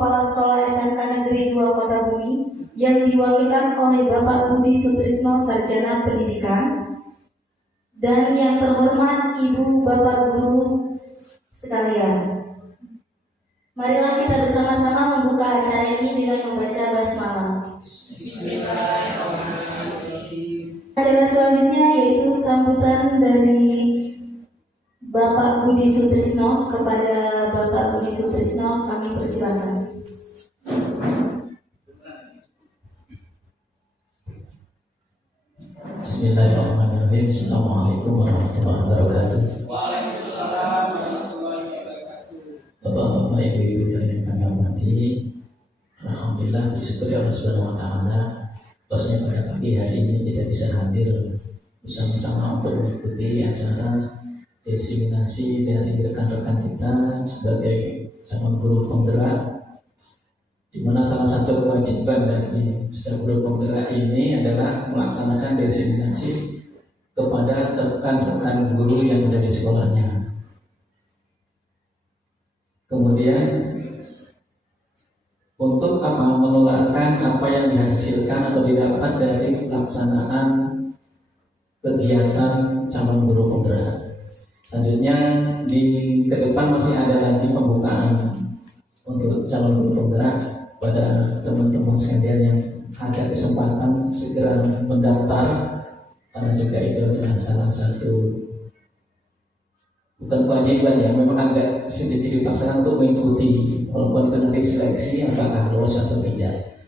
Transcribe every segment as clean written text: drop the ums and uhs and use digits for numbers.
Kepala Sekolah SMK Negeri 2 Kota Bumi yang diwakilkan oleh Bapak Budi Sutrisno, Sarjana Pendidikan, dan yang terhormat Ibu Bapak Guru sekalian. Marilah kita bersama-sama membuka acara ini dengan membaca basmalah. Acara selanjutnya yaitu sambutan dari Bapak Budi Sutrisno. Kepada Bapak Budi Sutrisno kami persilakan. Bismillahirrahmanirrahim. Assalamualaikum warahmatullahi wabarakatuh. Waalaikumsalam warahmatullahi wabarakatuh. Bapak-bapak, ibu-ibu yang kami hormati, alhamdulillah disyukuri Allah Subhanahu wa taala, bahwasanya pada pagi hari ini kita bisa hadir bersama-sama untuk mengikuti acara diseminasi dari rekan-rekan kita sebagai calon guru penggerak, di mana salah satu kewajiban dari setiap guru penggerak ini adalah melaksanakan diseminasi kepada rekan-rekan guru yang ada di sekolahnya. Kemudian untuk menularkan apa yang dihasilkan atau didapat dari pelaksanaan kegiatan calon guru penggerak. Selanjutnya di ke depan masih ada lagi pembukaan untuk calon guru penggerak pada teman-teman sekalian yang ada kesempatan segera mendaftar, karena juga itu adalah salah satu bukan kewajiban ya, memang agak sedikit dipaksakan untuk mengikuti, walaupun itu nanti seleksi apakah lulus atau tidak.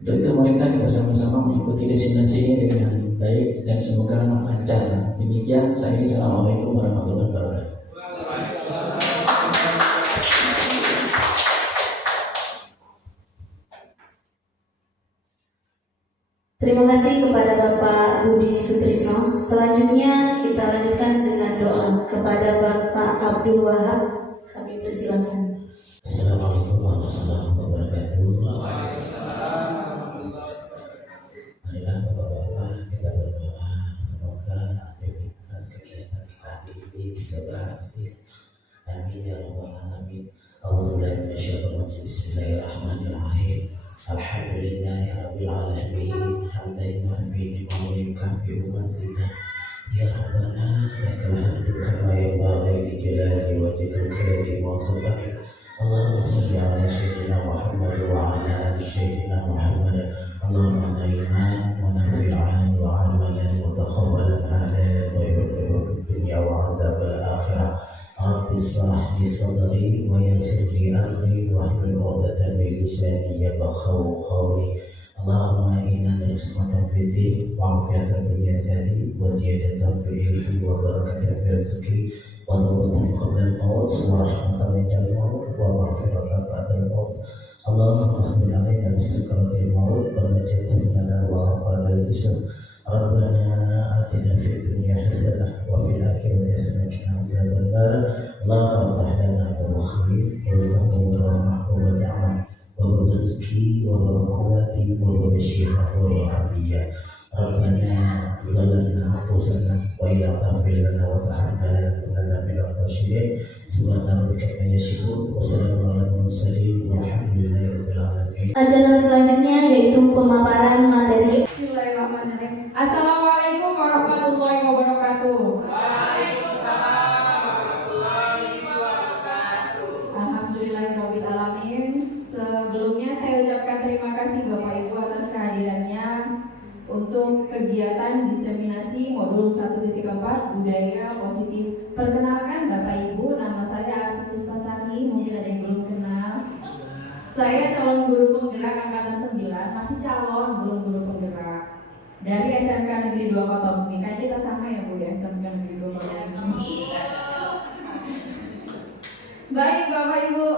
Untuk itu mari kita bersama-sama mengikuti destinasi ini dengan baik dan semoga lancar. Demikian saya. Assalamualaikum warahmatullahi wabarakatuh. Terima kasih kepada Bapak Budi Sutrisno. Selanjutnya kita lanjutkan dengan doa kepada Bapak Abdul Wahab. Kami persilakan. Assalamualaikum warahmatullahi wabarakatuh. Marilah bapak-bapak kita berdoa semoga aktivitas kegiatan kita ini bisa berhasil. Amin ya rabbal alamin. A'udzubillahi minasyaitonir rajim. Bismillahirrahmanirrahim. Alhamdulillahirabbil alamin. Hamdan yuhibbu wa yukafi'u mazidah. Ya Rabbana lakal hamdu kama yanbaghi li jalali wajhikal karim wa sultanik. Allahumma shalli ala sayyidina Muhammad wa ala ali sayyidina Muhammad. Allahumma na'iman wa nafi'an wa amalan mutakhabbalan halalan thayyiban fid dunya wa 'adzabal akhirah. Rabbi shrah li sadri wa yassir li amri wahlul 'uqdatam min lisani yafqahu qawli. Allahumma inna nas'aluka fid din wa 'afiyatan fil jasadi wa ziyadatan fil ilmi wa barakatan fil rizqi wa tawbatan qabla al-maut wa rahmatan indal maut wa maghfiratan ba'da al-maut. Allahumma hamil alaina bis sakratil maut wa najatan lana wa aqala al-isr. Rabbana atina fid dunya hasanah wa fil akhirati hasanah wa qina adzaban nar. Allahumma iftah lana abwaaba khair wa lana rahmah wa ni'mah wa rizqi wa barakati wa basyiha wa afiyah. Rabbana zalamna anfusana wa illa taghfir lana wa tarhamna lanakunanna minal khasirin. Subhana rabbika rabbil izzati wa salamun alal mursalin walhamdulillahi rabbil alamin. Acara selanjutnya yaitu pemaparan materi. Bismillahirrahmanirrahim. Assalamualaikum warahmatullahi wabarakatuh. Waalaikumsalam warahmatullahi wabarakatuh. Alhamdulillahirabbil alamin. Sebelumnya saya ucapkan terima kasih Bapak Ibu atas kehadirannya untuk kegiatan diseminasi modul 1.4 budaya positif. Perkenalkan Bapak Ibu, nama saya Arfitus Pasari, mungkin ada yang belum kenal. Saya calon guru penggerak angkatan 9, masih calon, belum guru penggerak. Dari SMK Negeri 2 Kota Bumi. Kayak kita sama ya Bu ya, SMK Negeri 2 Kota Bumi. Baik Bapak Ibu,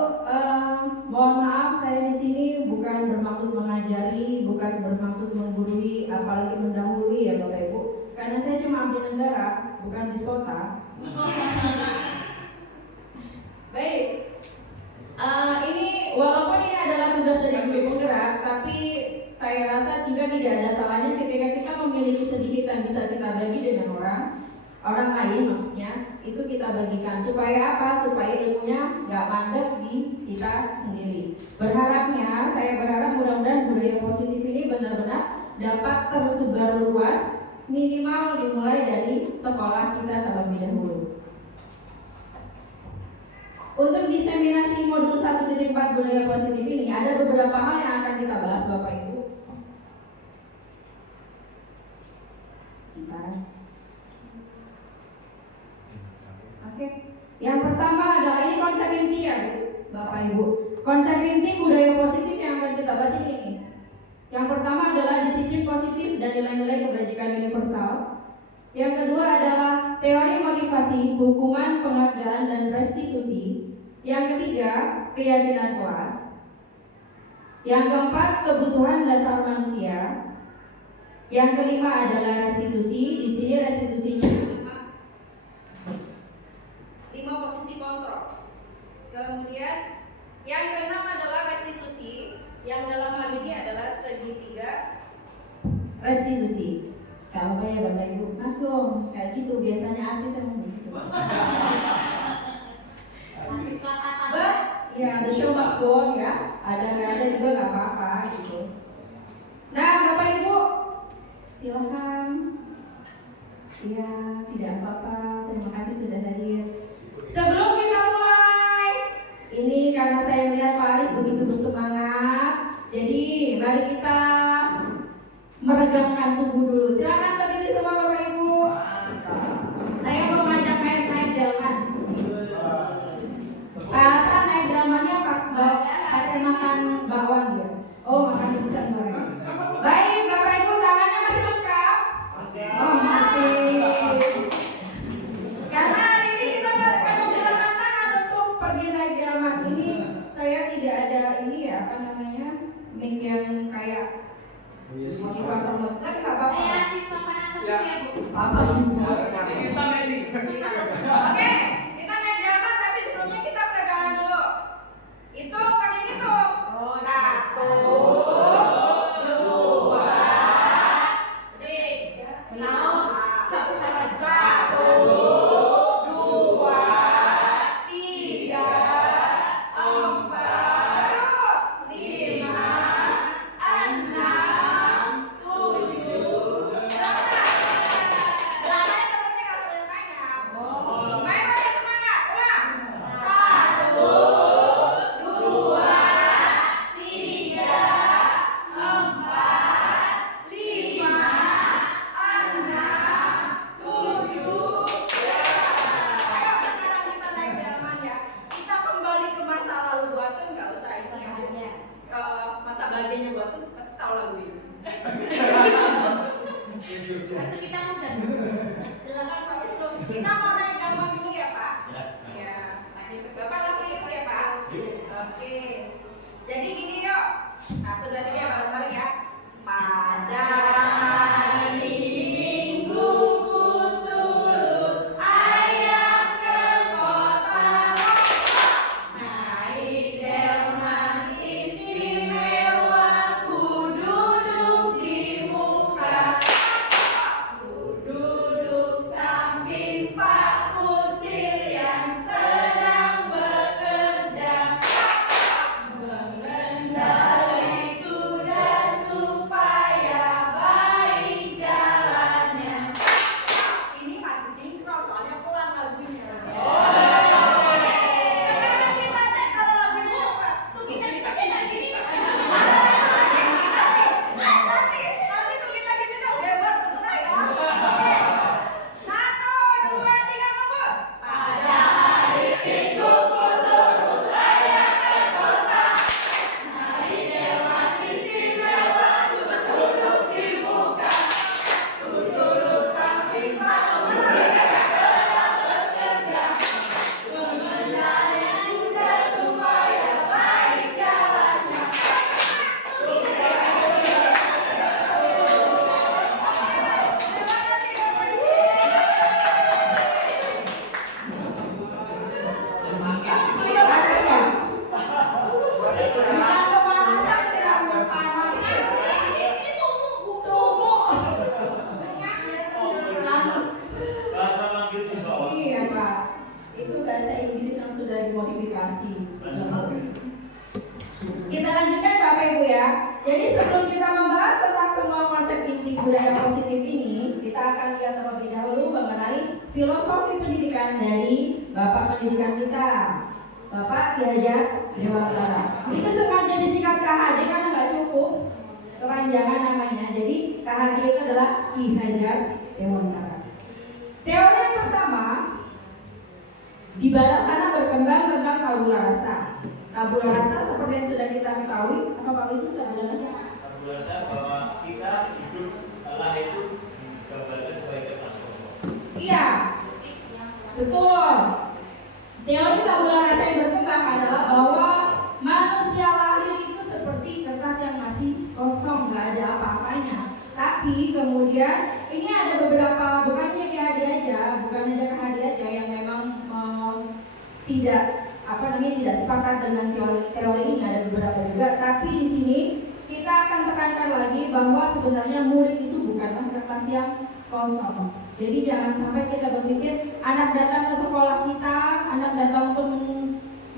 mohon maaf saya di sini bukan bermaksud mengajari, bukan bermaksud menggurui, apalagi mendahului ya Bapak Ibu. Karena saya cuma abdi negara, bukan biskota. Baik, ini walaupun ini adalah tugas dari guru penggerak, tapi saya rasa juga tidak ada salahnya ketika kita memiliki sedikit yang bisa kita bagi dengan orang lain maksudnya. itu kita bagikan. Supaya apa? Supaya ilmunya nggak mandek di kita sendiri. Saya berharap mudah-mudahan budaya positif ini benar-benar dapat tersebar luas, minimal dimulai dari sekolah kita terlebih dahulu. Untuk diseminasi modul 1.4 budaya positif ini ada beberapa hal yang akan kita bahas Bapak Ibu. Oke. Yang pertama adalah ini konsep inti ya Bu, Bapak Ibu. Konsep inti budaya positif yang akan kita bahas ini. Yang pertama adalah disiplin positif dan nilai-nilai kebajikan universal. Yang kedua adalah teori motivasi, hukuman, penghargaan, dan restitusi. Yang ketiga, keyakinan kelas. Yang keempat, kebutuhan dasar manusia. Yang kelima adalah restitusi. Di sini restitusinya 5 posisi kontrol. Kemudian yang keenam adalah restitusi, yang dalam hal ini adalah segitiga restitusi. Kalau kayak Bapak Ibu, maklum kayak gitu biasanya artis yang begitu. Ya, the show must go on ya. Ada juga nggak apa-apa gitu. Nah, Bapak Ibu, silakan. Ya, tidak apa-apa. Terima kasih sudah hadir. Sebelum kita mulai, ini karena saya melihat Pak Arif begitu bersemangat, jadi mari kita meregangkan tubuh dulu. Silakan berdiri semua Bapak Ibu. Saya mau ngajak naik delman. Saat naik delmannya pakai makan bakwan dia. Oh, makan instan mereka. Baik Bapak Ibu, tangannya masih lengkap. Oh masih. Karena hari ini kita akan menggunakan tangan untuk pergi naik delman. Ini saya tidak ada ini ya apa namanya mic yang kayak motivator tapi nggak apa-apa. Ya. Apa juga. Kita ini. Oke, kita naik delman tapi sebelumnya kita pegangan dulu. Itu pakai hitung. 1, 2, 3, 4, 1, 2, 3. bahasa Inggris yang sudah dimodifikasi. Kita lanjutkan Bapak Ibu ya. Jadi sebelum kita membahas tentang semua konsep inti budaya positif ini, kita akan lihat terlebih dahulu mengenai filosofi pendidikan dari Bapak Pendidikan kita, Bapak Ki Hajar Dewantara. Itu sengaja disingkat KHD karena nggak cukup kepanjangan namanya. Jadi KHD itu adalah Ki Hajar Dewantara. Teori yang pertama, di barat sana berkembang tentang tabula rasa. Tabula rasa seperti yang sudah kita ketahui, apa Pak Wisnu tabula rasa? Tabula rasa bahwa kita hidup Allah itu digambarkan sebagai kertas kosong. Iya, betul. Teori tabula rasa yang berkembang adalah bahwa manusia lahir itu seperti kertas yang masih kosong, nggak ada apa-apanya. Tapi kemudian ini ada beberapa, bukan hanya KHD aja, bukan hanya KHD aja yang memang tidak sepakat dengan teori ini, ada beberapa juga. Tapi di sini kita akan tekankan lagi bahwa sebenarnya murid itu bukanlah kertas yang kosong. Jadi jangan sampai kita berpikir anak datang ke sekolah kita, anak datang untuk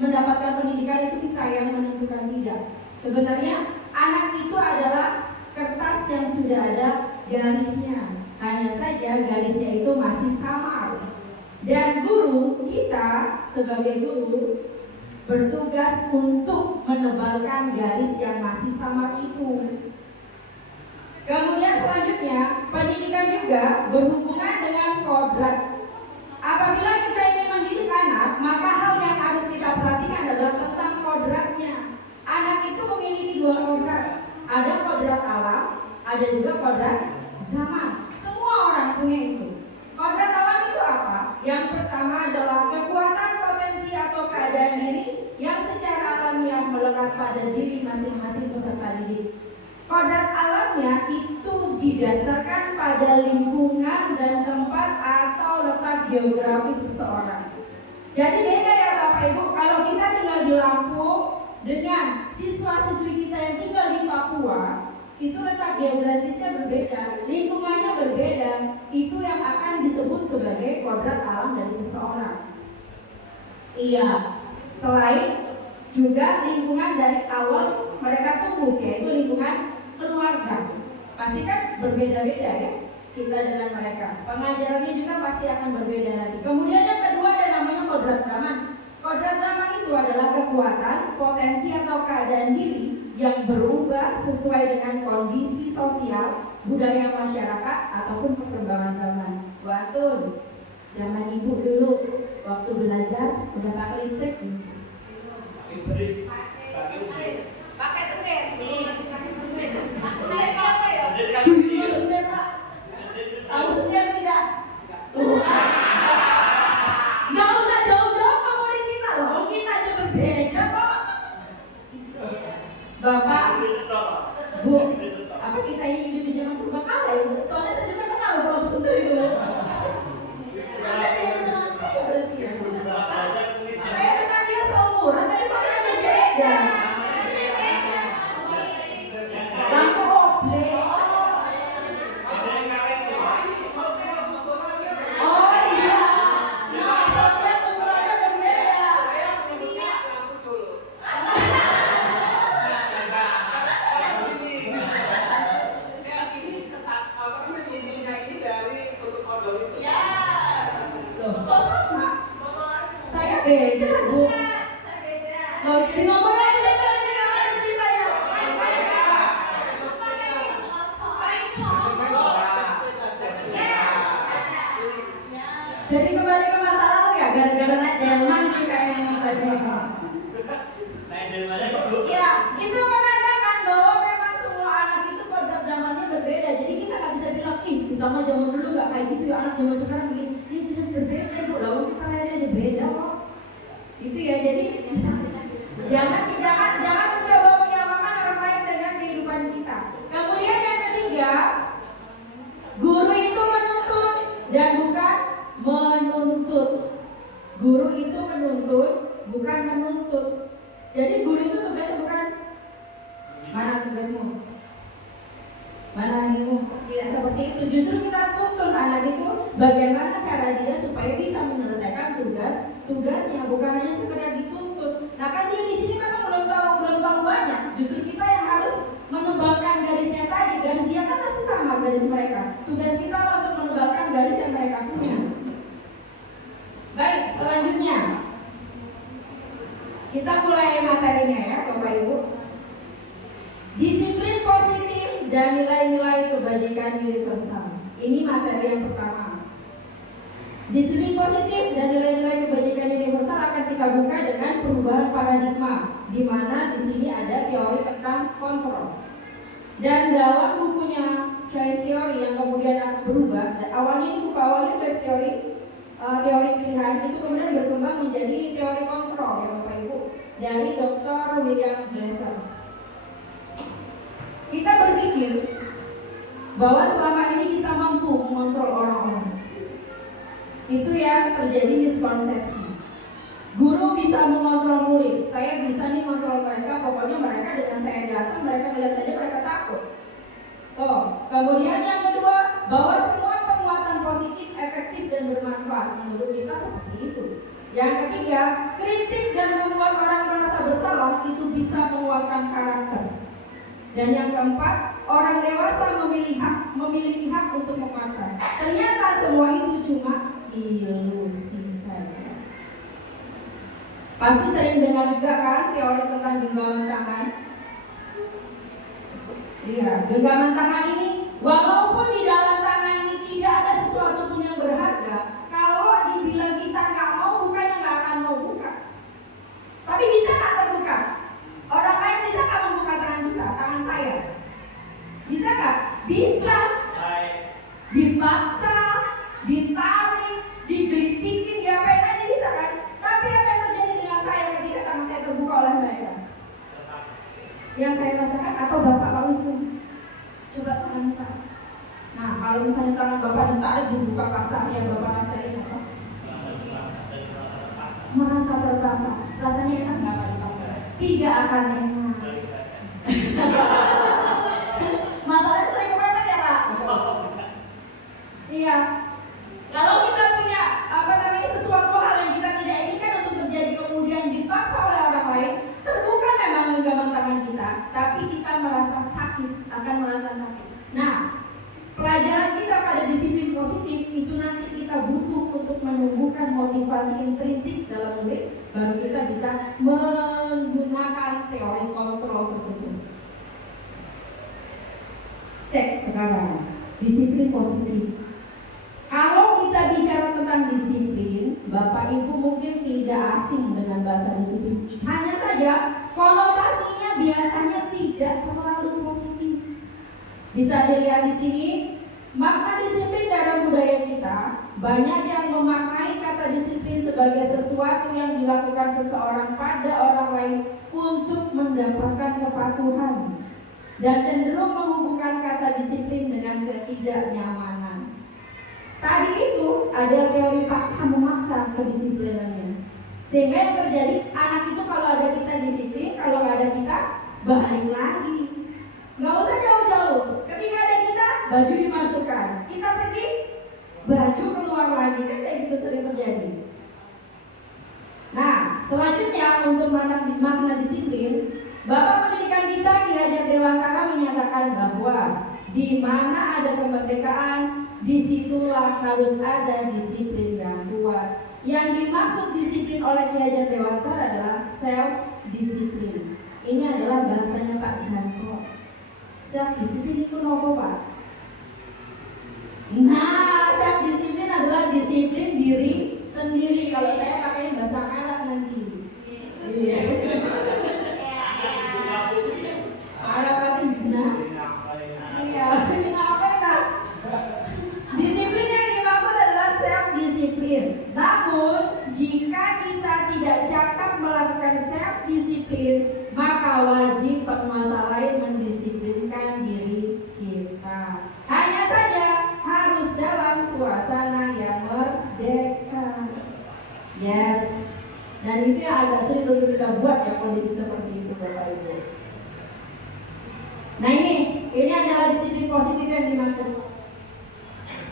mendapatkan pendidikan itu kita yang menentukan, tidak. Sebenarnya anak itu adalah kertas yang sudah ada garisnya, hanya saja garisnya itu masih samar. Dan guru kita sebagai guru bertugas untuk menebalkan garis yang masih samar itu. Kemudian selanjutnya, pendidikan juga berhubungan dengan kodrat. Apabila kita ingin mendidik anak, maka hal yang harus kita perhatikan adalah tentang kodratnya. Anak itu memiliki dua kodrat. Ada kodrat alam, ada juga kodrat zaman. Semua orang punya itu. Kodrat alam itu apa? Yang pertama adalah kekuatan potensi atau keadaan diri yang secara alamiah melekat pada diri masing-masing peserta didik. Kodrat alamnya itu didasarkan pada lingkungan dan tempat atau letak geografis seseorang. Jadi beda ya Bapak Ibu, kalau kita tinggal di Lampung dengan siswa-siswi kita yang tinggal di Papua, itu letak geografisnya berbeda, lingkungannya berbeda. Itu yang akan disebut sebagai kodrat alam dari seseorang. Iya, selain juga lingkungan dari awal mereka tumbuh, yaitu lingkungan keluarga. Pasti kan berbeda-beda ya kita dengan mereka. Pengajarannya juga pasti akan berbeda nanti. Kemudian yang kedua ada namanya kodrat zaman. Kodrat zaman itu adalah kekuatan, potensi atau keadaan diri yang berubah sesuai dengan kondisi sosial, budaya masyarakat ataupun perkembangan zaman. Waktu zaman ibu dulu waktu belajar udah pakai listrik. Pakai setir. Apa ya? Setir Pak. Tahu setir tidak? Tuh. Nggak usah jauh-jauh favorit kita loh, kita aja berbeda kok. Bapak, Bu, apa kita ini hidup di zaman purba kala ya? Soalnya saya juga kenal loh kalau setir itu. Anda tidak kenal saya berarti ya? Saya kenal dia seumuran, tapi kok kita berbeda? Lampu oblek. Oh iya, nah sosial kulturalnya berbeda. Loh, kok sama? Saya beda, Bu. Loh, jadi ngomong apa sih kalian yang ada ceritanya? Jadi kembali ke masa lalu ya, gara-gara naik delman nih kayak yang tadi. Naik dari mana kok Bu? Ya, itu menandakan bahwa memang semua anak itu kodrat zamannya berbeda. Jadi kita nggak bisa bilang, ih kita mah zaman dulu nggak kayak gitu ya, anak zaman sekarang begini. Ini jelas berbeda Bu, lalu kita lahirnya aja beda kok. Gitu ya, jadi jangan mencoba menyamakan orang lain dengan kehidupan kita. Kemudian yang ketiga, guru itu menuntut dan bukan menuntut. Guru itu menuntut, bukan menuntut. Jadi guru itu tugasnya bukan mana tugasmu, mana ilmu. Tidak seperti itu. Justru kita tuntun anak itu bagaimana cara dia supaya bisa menyelesaikan tugas tugasnya, bukan hanya sekedar dituntut. Nah kan dia di sini memang belum tahu banyak. Justru kita yang harus menebalkan garisnya tadi. Garis dia kan masih sama garis mereka. Tugas kita lah untuk menebalkan garis yang mereka punya. Baik, selanjutnya kita mulai materinya ya Bapak Ibu. Disiplin positif dan nilai-nilai kebajikan universal. Ini materi yang pertama. Disiplin positif dan nilai-nilai kebajikan universal akan kita buka dengan perubahan paradigma, di mana di sini ada teori tentang kontrol. Dan dalam bukunya Choice Theory yang kemudian berubah, awalnya ini buku awalnya Choice Theory, teori pilihan, itu kemudian berkembang menjadi teori kontrol ya Bapak Ibu, dari Dr. William Glasser. Kita berpikir bahwa selama ini kita mampu mengontrol orang-orang. Itu yang terjadi miskonsepsi. Guru bisa mengontrol murid. Saya bisa nih mengontrol mereka. Pokoknya mereka dengan saya datang, mereka melihat saja mereka takut. Kemudian yang kedua, bahwa semua penguatan positif, efektif dan bermanfaat. Menurut kita seperti itu. Yang ketiga, kritik dan membuat orang merasa bersalah itu bisa menguatkan karakter. Dan yang keempat, orang dewasa memiliki hak untuk memaksa. Ternyata semua itu cuma ilusi saja. Pasti sering dengar juga kan teori tentang genggaman tangan. Iya, genggaman tangan ini walaupun di dalam tangan ini tidak ada sesuatu pun yang berharga, kalau dibilang kita nggak mau buka, ya nggak akan mau buka. Tapi bisa nggak terbuka? Orang lain bisa nggak membuka tangan kita, tangan saya? Bisa nggak? Bisa. Dipaksa, ditarik, digelitikin, diapain aja bisa kan? Tapi apa yang terjadi dengan saya ketika tangan saya terbuka oleh mereka? Yang saya rasakan, atau Bapak Pak Wisnu, coba tangan Pak. Nah kalau misalnya tangan Bapak ditarik, dibuka paksa, yang Bapak rasain apa? Merasa terpaksa. Rasanya enak nggak Pak dipaksa? Tidak akan enak. Masalahnya sering kepepet ya Pak? Iya. Kalau kita punya sesuatu hal yang kita tidak inginkan untuk terjadi kemudian dipaksa oleh orang lain, terbuka memang genggaman tangan kita, tapi kita akan merasa sakit. Nah, pelajaran kita pada disiplin positif itu nanti kita butuh untuk menumbuhkan motivasi intrinsik dalam murid, baru kita bisa menggunakan teori kontrol tersebut. Cek sekarang disiplin positif. Kalau kita bicara tentang disiplin, Bapak Ibu mungkin tidak asing dengan bahasa disiplin. Hanya saja konotasinya biasanya tidak terlalu positif. Bisa dilihat di sini, makna disiplin dalam budaya kita, banyak yang memaknai kata disiplin sebagai sesuatu yang dilakukan seseorang pada orang lain untuk mendapatkan kepatuhan, dan cenderung menghubungkan kata disiplin dengan ketidaknyamanan. Tadi itu ada teori paksa memaksa kedisiplinannya. Sehingga yang terjadi, anak itu kalau ada kita disiplin, kalau nggak ada kita balik lagi. Nggak usah jauh-jauh. Ketika ada kita, baju dimasukkan. Kita pergi, baju keluar lagi. Kan kayak gitu sering terjadi. Nah, selanjutnya untuk makna disiplin, Bapak Pendidikan kita Ki Hajar Dewantara menyatakan bahwa di mana ada kemerdekaan, disitulah harus ada disiplin yang kuat. Yang dimaksud disiplin oleh Ki Hajar Dewantara adalah self-disiplin. Ini adalah bahasanya Pak Janko. Self-disiplin itu apa Pak? Nah, self-disiplin adalah disiplin diri sendiri. Kalau saya pakai bahasa Arab nanti. Iya. Arab berarti benar. Iya, disiplin yang dimaksud adalah self-disiplin. Namun, jika kita tidak cakap melakukan self-disiplin, maka wajib penguasa lain mendisiplinkan diri kita. Hanya saja harus dalam suasana yang merdeka. Yes. Dan itu yang agak sulit untuk kita buat ya, kondisi seperti itu Bapak Ibu. Nah ini adalah disiplin positif yang dimaksud.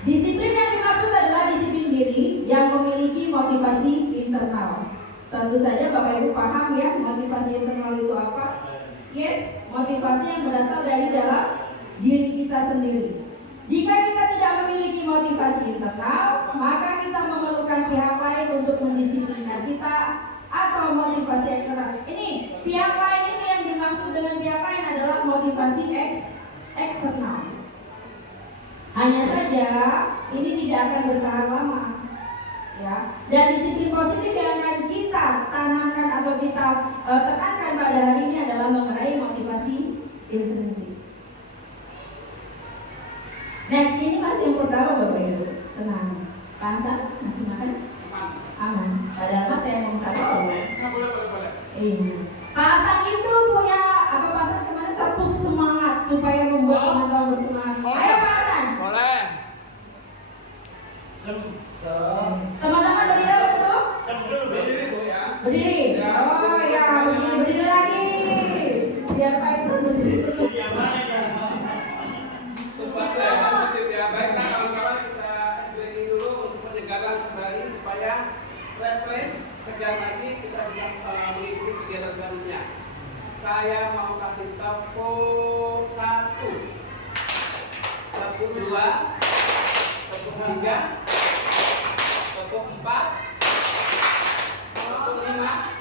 Disiplin yang dimaksud adalah disiplin diri yang memiliki memiliki motivasi internal. Tentu saja Bapak Ibu paham ya motivasi internal itu apa? Yes, motivasi yang berasal dari dalam diri kita sendiri. Jika kita tidak memiliki motivasi internal, maka kita memerlukan pihak lain untuk mendisiplinkan kita atau motivasi eksternal. Ini pihak lain ini yang dimaksud dengan pihak lain adalah motivasi eksternal. Hanya saja ini tidak akan bertahan lama. Ya, dan disiplin positif yang akan kita tanamkan atau kita tekankan pada hari ini adalah mengenai motivasi intrinsik. Next, ini masih yang pertama Bapak Ibu. Tenang, Pak Hasan masih makan? Aman. Padahal saya mau minta tolong. Boleh. Iya. Pak Hasan itu punya apa Pak Hasan kemarin tepuk semangat supaya membuat teman-teman bersemangat. Ayo Pak Hasan. Boleh. Teman-teman berdiri apa duduk? Berdiri Bu ya. Berdiri. Oh ya, berdiri lagi. Biar Pak Ibnu berdiri terus. Sesuatu yang positif ya. Baik, nah kawan-kawan kita breaking dulu untuk penyegaran kembali supaya refresh sekian lagi kita bisa mengikuti kegiatan selanjutnya. Saya mau kasih tepuk 1, tepuk 2, tepuk 3, tepuk 4, tepuk 5.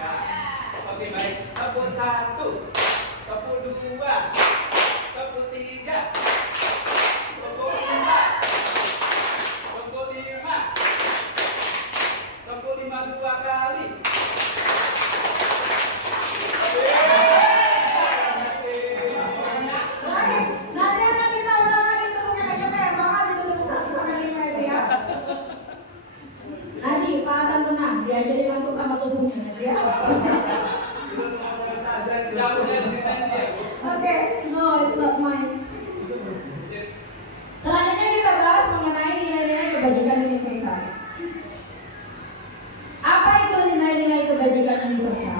Ya. Oke baik, tepuk 1, tepuk 2, tepuk 3, tepuk 4, tepuk 5, tepuk 5 2 kali. Baik, nanti akan kita ulang lagi tepuknya kayak PR banget itu tepuk 1 sampai 5 itu ya. Nanti Pak Hasan tenang, diajarin langsung sama subuhnya nanti ya. Yang punya lisensi ya Bu. Oke, no it's not mine. Selanjutnya kita bahas mengenai nilai-nilai kebajikan universal. Apa itu nilai-nilai kebajikan universal?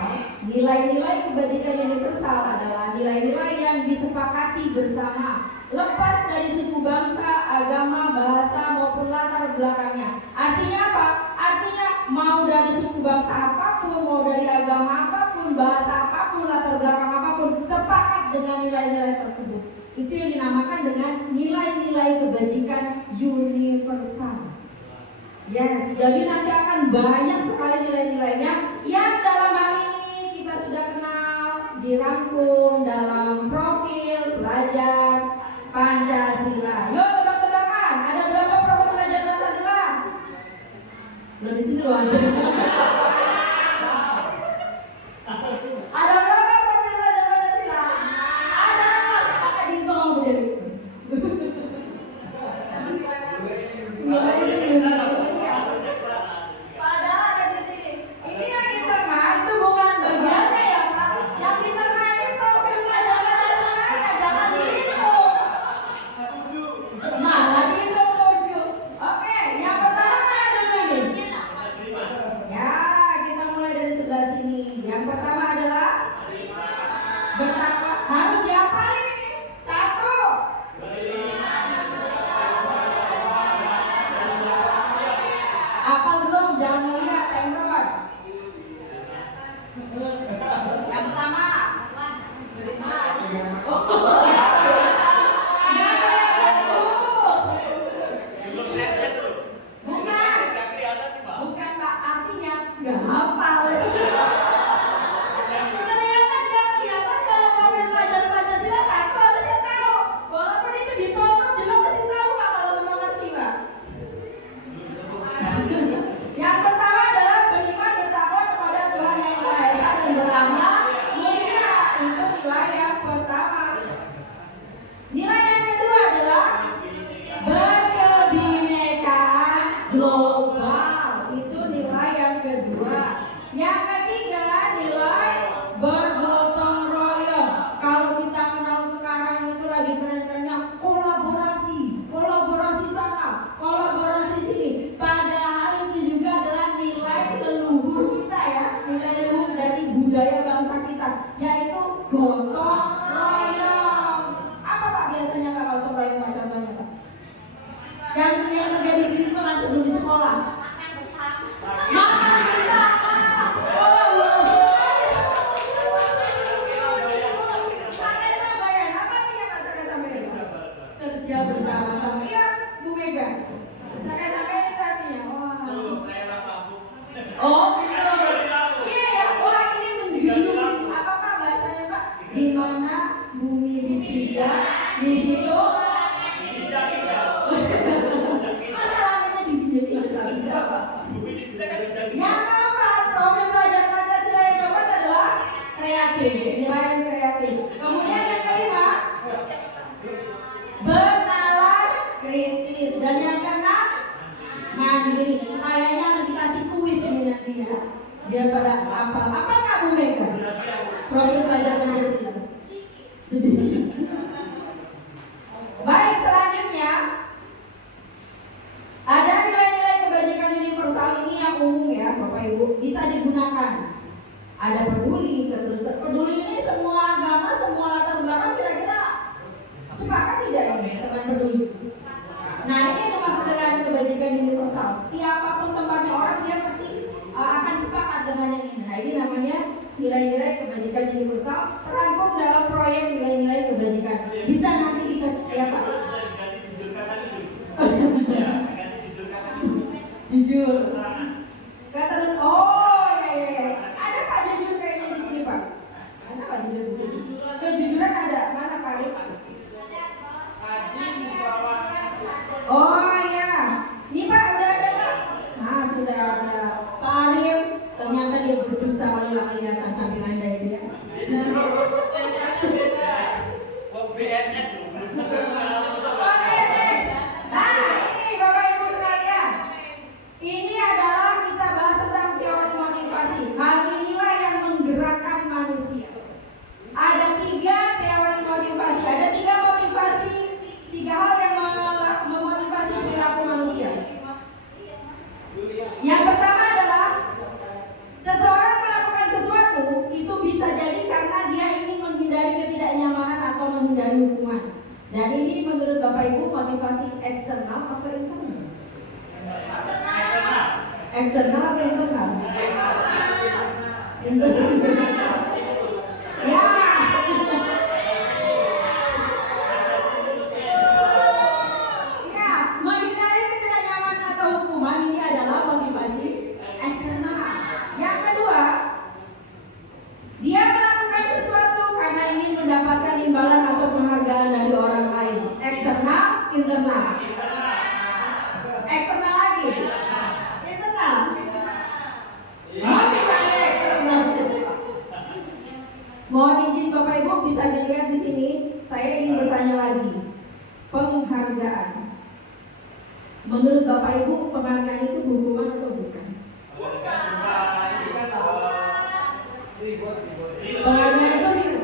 Nilai-nilai kebajikan universal adalah nilai-nilai yang disepakati bersama, lepas dari suku bangsa, agama, bahasa maupun latar belakangnya. Artinya apa? Artinya mau dari suku bangsa apapun, mau dari agama apapun, bahasa apapun, latar belakang apapun, sepakat dengan nilai-nilai tersebut. Itu yang dinamakan dengan nilai-nilai kebajikan universal. Yes, jadi nanti akan banyak sekali nilai-nilainya yang dalam hal ini kita sudah kenal, dirangkum dalam profil pelajar Pancasila. Yuk tebak-tebakan, ada berapa profil pelajar Pancasila? Lo di sini lo aja. Ada berapa profil pelajar Pancasila? Ada enggak? Pakai dihitung kamu jadi. Padahal ada di sini. Ini yang di tengah itu bukan bagiannya ya Pak. Yang di tengah ini profil pelajar Pancasila, jangan dihitung. Nah, lagi hitung 7. Oke, yang pertama mana dulu ini? Ya, kita mulai dari sebelah sini. Yang pertama adalah betapa harus dihafalin ini. 1. Apal belum? Jangan ngeliat, Pak Imron. Yang pertama. Nggak kelihatan, Bu. Bukan Pak, artinya nggak hafal. Kelihatan nggak kelihatan kalau profil pelajar Pancasila 1 harusnya tahu. Walaupun itu ditonton juga pasti tahu Pak kalau memang ngerti Pak. Yang pertama adalah beriman bertakwa kepada Tuhan Yang Maha Esa dan beramal mulia. Itu nilai yang pertama. Nilai yang kedua adalah berkebinekaan global. Itu nilai yang kedua. Yang ketiga nilai bergotong royong. Kalau kita kenal sekarang itu lagi keren-kerennya kolaborasi sana, kolaborasi sini. Padahal itu juga adalah nilai leluhur kita ya, nilai leluhur dari budaya bangsa kita, yaitu gotong royong. Apa Pak biasanya Pak gotong royong Pak contohnya Pak? Yang terjadi di lingkungan sebelum Oh gitu. Dari laut. Iya ya, wah ini menjunjung apa Pak bahasanya Pak? Di mana bumi dipijak, di situ Tidak. masa langitnya diinjek-injek nggak bisa Pak? Bumi bisa kan dijadi. Yang keempat, profil pelajar Pancasila yang keempat adalah kreatif, nilai kreatif. Kemudian yang kelima, bernalar kritis. Dan yang keenam, mandiri. Kayaknya harus dikasih kuis ini nanti ya, biar pada hafal. Apa nggak Bu Mega? Profil pelajar Pancasila. Sedikit. Baik, selanjutnya ada nilai-nilai kebajikan universal ini yang umum ya Bapak Ibu, bisa digunakan. Ada peduli, ketulusan. Peduli ini semua agama, semua latar belakang kira-kira sepakat tidak ini teman peduli? Nah ini yang dimaksud dengan kebajikan universal. Siapapun tempatnya orang dia pasti akan sepakat dengan yang ini. Nah ini namanya nilai-nilai kebajikan universal terangkum dalam proyek nilai-nilai kebajikan. Bisa nanti bisa ya Pak? Ganti jujur kata jujur. Ya, ganti jujur kata jujur. Jujur. Keterangan. Terus oh ya. Ada Pak jujur kayaknya di sini Pak. Ada Pak jujur di sini. Kejujuran ada mana Pak? Haji membawa Oh ya, ini Pak udah ada Pak. Nah sudah ada Pak Arif. Ternyata dia berdusta kalau nggak kelihatan samping Anda ini ya. BSS loh. Oke, next. Nah ini Bapak Ibu sekalian, ini adalah kita bahas tentang teori motivasi. Hal inilah yang menggerakkan manusia. Ada 3 teori motivasi, ada 3 motivasi, 3 hal yang memotivasi perilaku manusia. Yang pertama adalah seseorang melakukan sesuatu itu bisa jadi karena dia ingin menghindari ketidaknyamanan atau menghindari hukuman. Dan ini menurut Bapak Ibu motivasi eksternal atau internal? Eksternal atau internal? Internal. Ya. Ya, menghindari ketidaknyamanan atau hukuman ini adalah motivasi eksternal. Yang kedua, dia melakukan sesuatu karena ingin mendapatkan imbalan atau penghargaan dari orang lain. Eksternal, internal. Eksternal lagi. Internal. Motivasi eksternal. Mohon izin Bapak Ibu bisa dilihat di sini. Saya ingin bertanya lagi. Penghargaan. Menurut Bapak Ibu penghargaan itu hukuman atau bukan? Penghargaan itu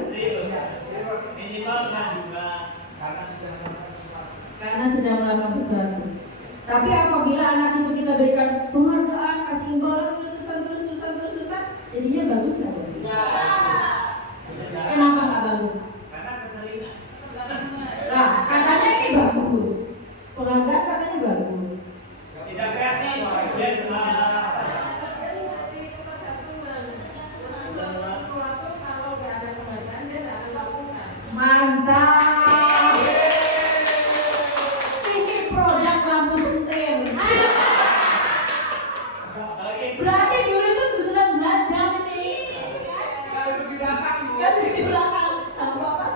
minimal sanjungan karena sedang melakukan sesuatu. Tapi apabila anak itu kita berikan penghargaan, kasih imbalan terus-terusan, jadinya bagus nggak? Kenapa nggak bagus? karena keseringan. Nah, katanya ini bagus. Penghargaan katanya bagus. Tidak kreatif dan Mantap. Ini produk lampu sentir. Berarti dulu itu beneran belajar ini. kalau itu di belakang Bu. Kan di belakang lampu apa?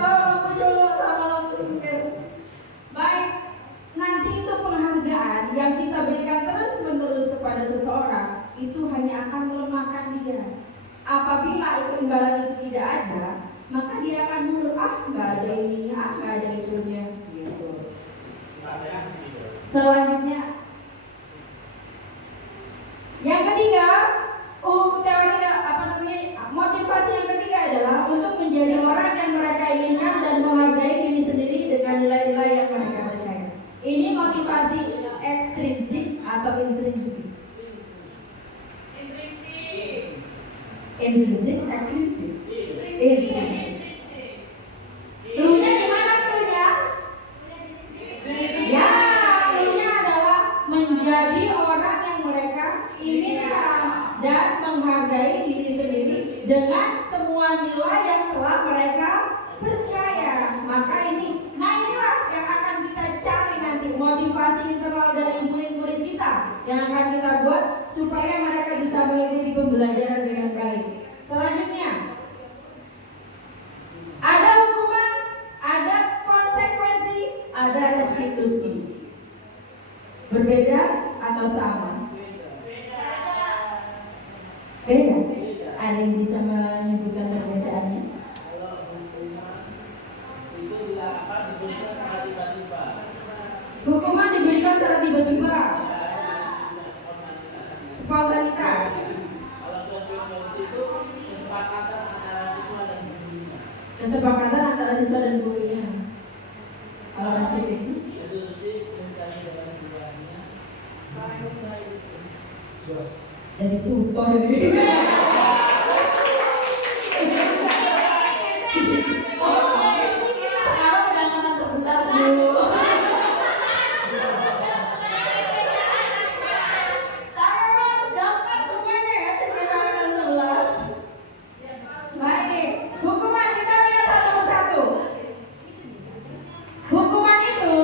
Lampu colo sama lampu sentir. Baik, nanti itu penghargaan yang kita berikan terus-menerus kepada seseorang itu hanya akan melemahkan dia. Apabila itu imbalan itu tidak ada, maka dia akan mundur. Nggak ada ininya, nggak ada itunya, gitu. Selanjutnya, yang ketiga, teori motivasi yang ketiga adalah untuk menjadi orang yang mereka inginkan dan menghargai diri sendiri dengan nilai-nilai yang mereka percaya. Ini motivasi ekstrinsik atau intrinsik? Intrinsik, ekstrinsik. Intrinsik. Cluenya di mana cluenya? Ya, cluenya adalah menjadi orang yang mereka inginkan dan menghargai diri sendiri dengan semua nilai yang telah mereka percaya. Maka inilah yang akan kita cari nanti internal dari murid-murid kita yang akan kita buat supaya mereka bisa mengikuti pembelajaran dengan baik. Selanjutnya, ada hukuman, ada konsekuensi, ada restitusi. Berbeda atau sama? Beda. Ada yang bisa menyebutkan perbedaannya? Hukuman diberikan secara tiba-tiba, spontanitas. Kesepakatan antara siswa dan gurunya. Kalau restitusi, jadi tutor ini. Sekarang udah angkatan 11 dulu. Taruh daftar semuanya ya, sekitar angkatan 11. Baik, hukuman kita lihat satu persatu. Hukuman itu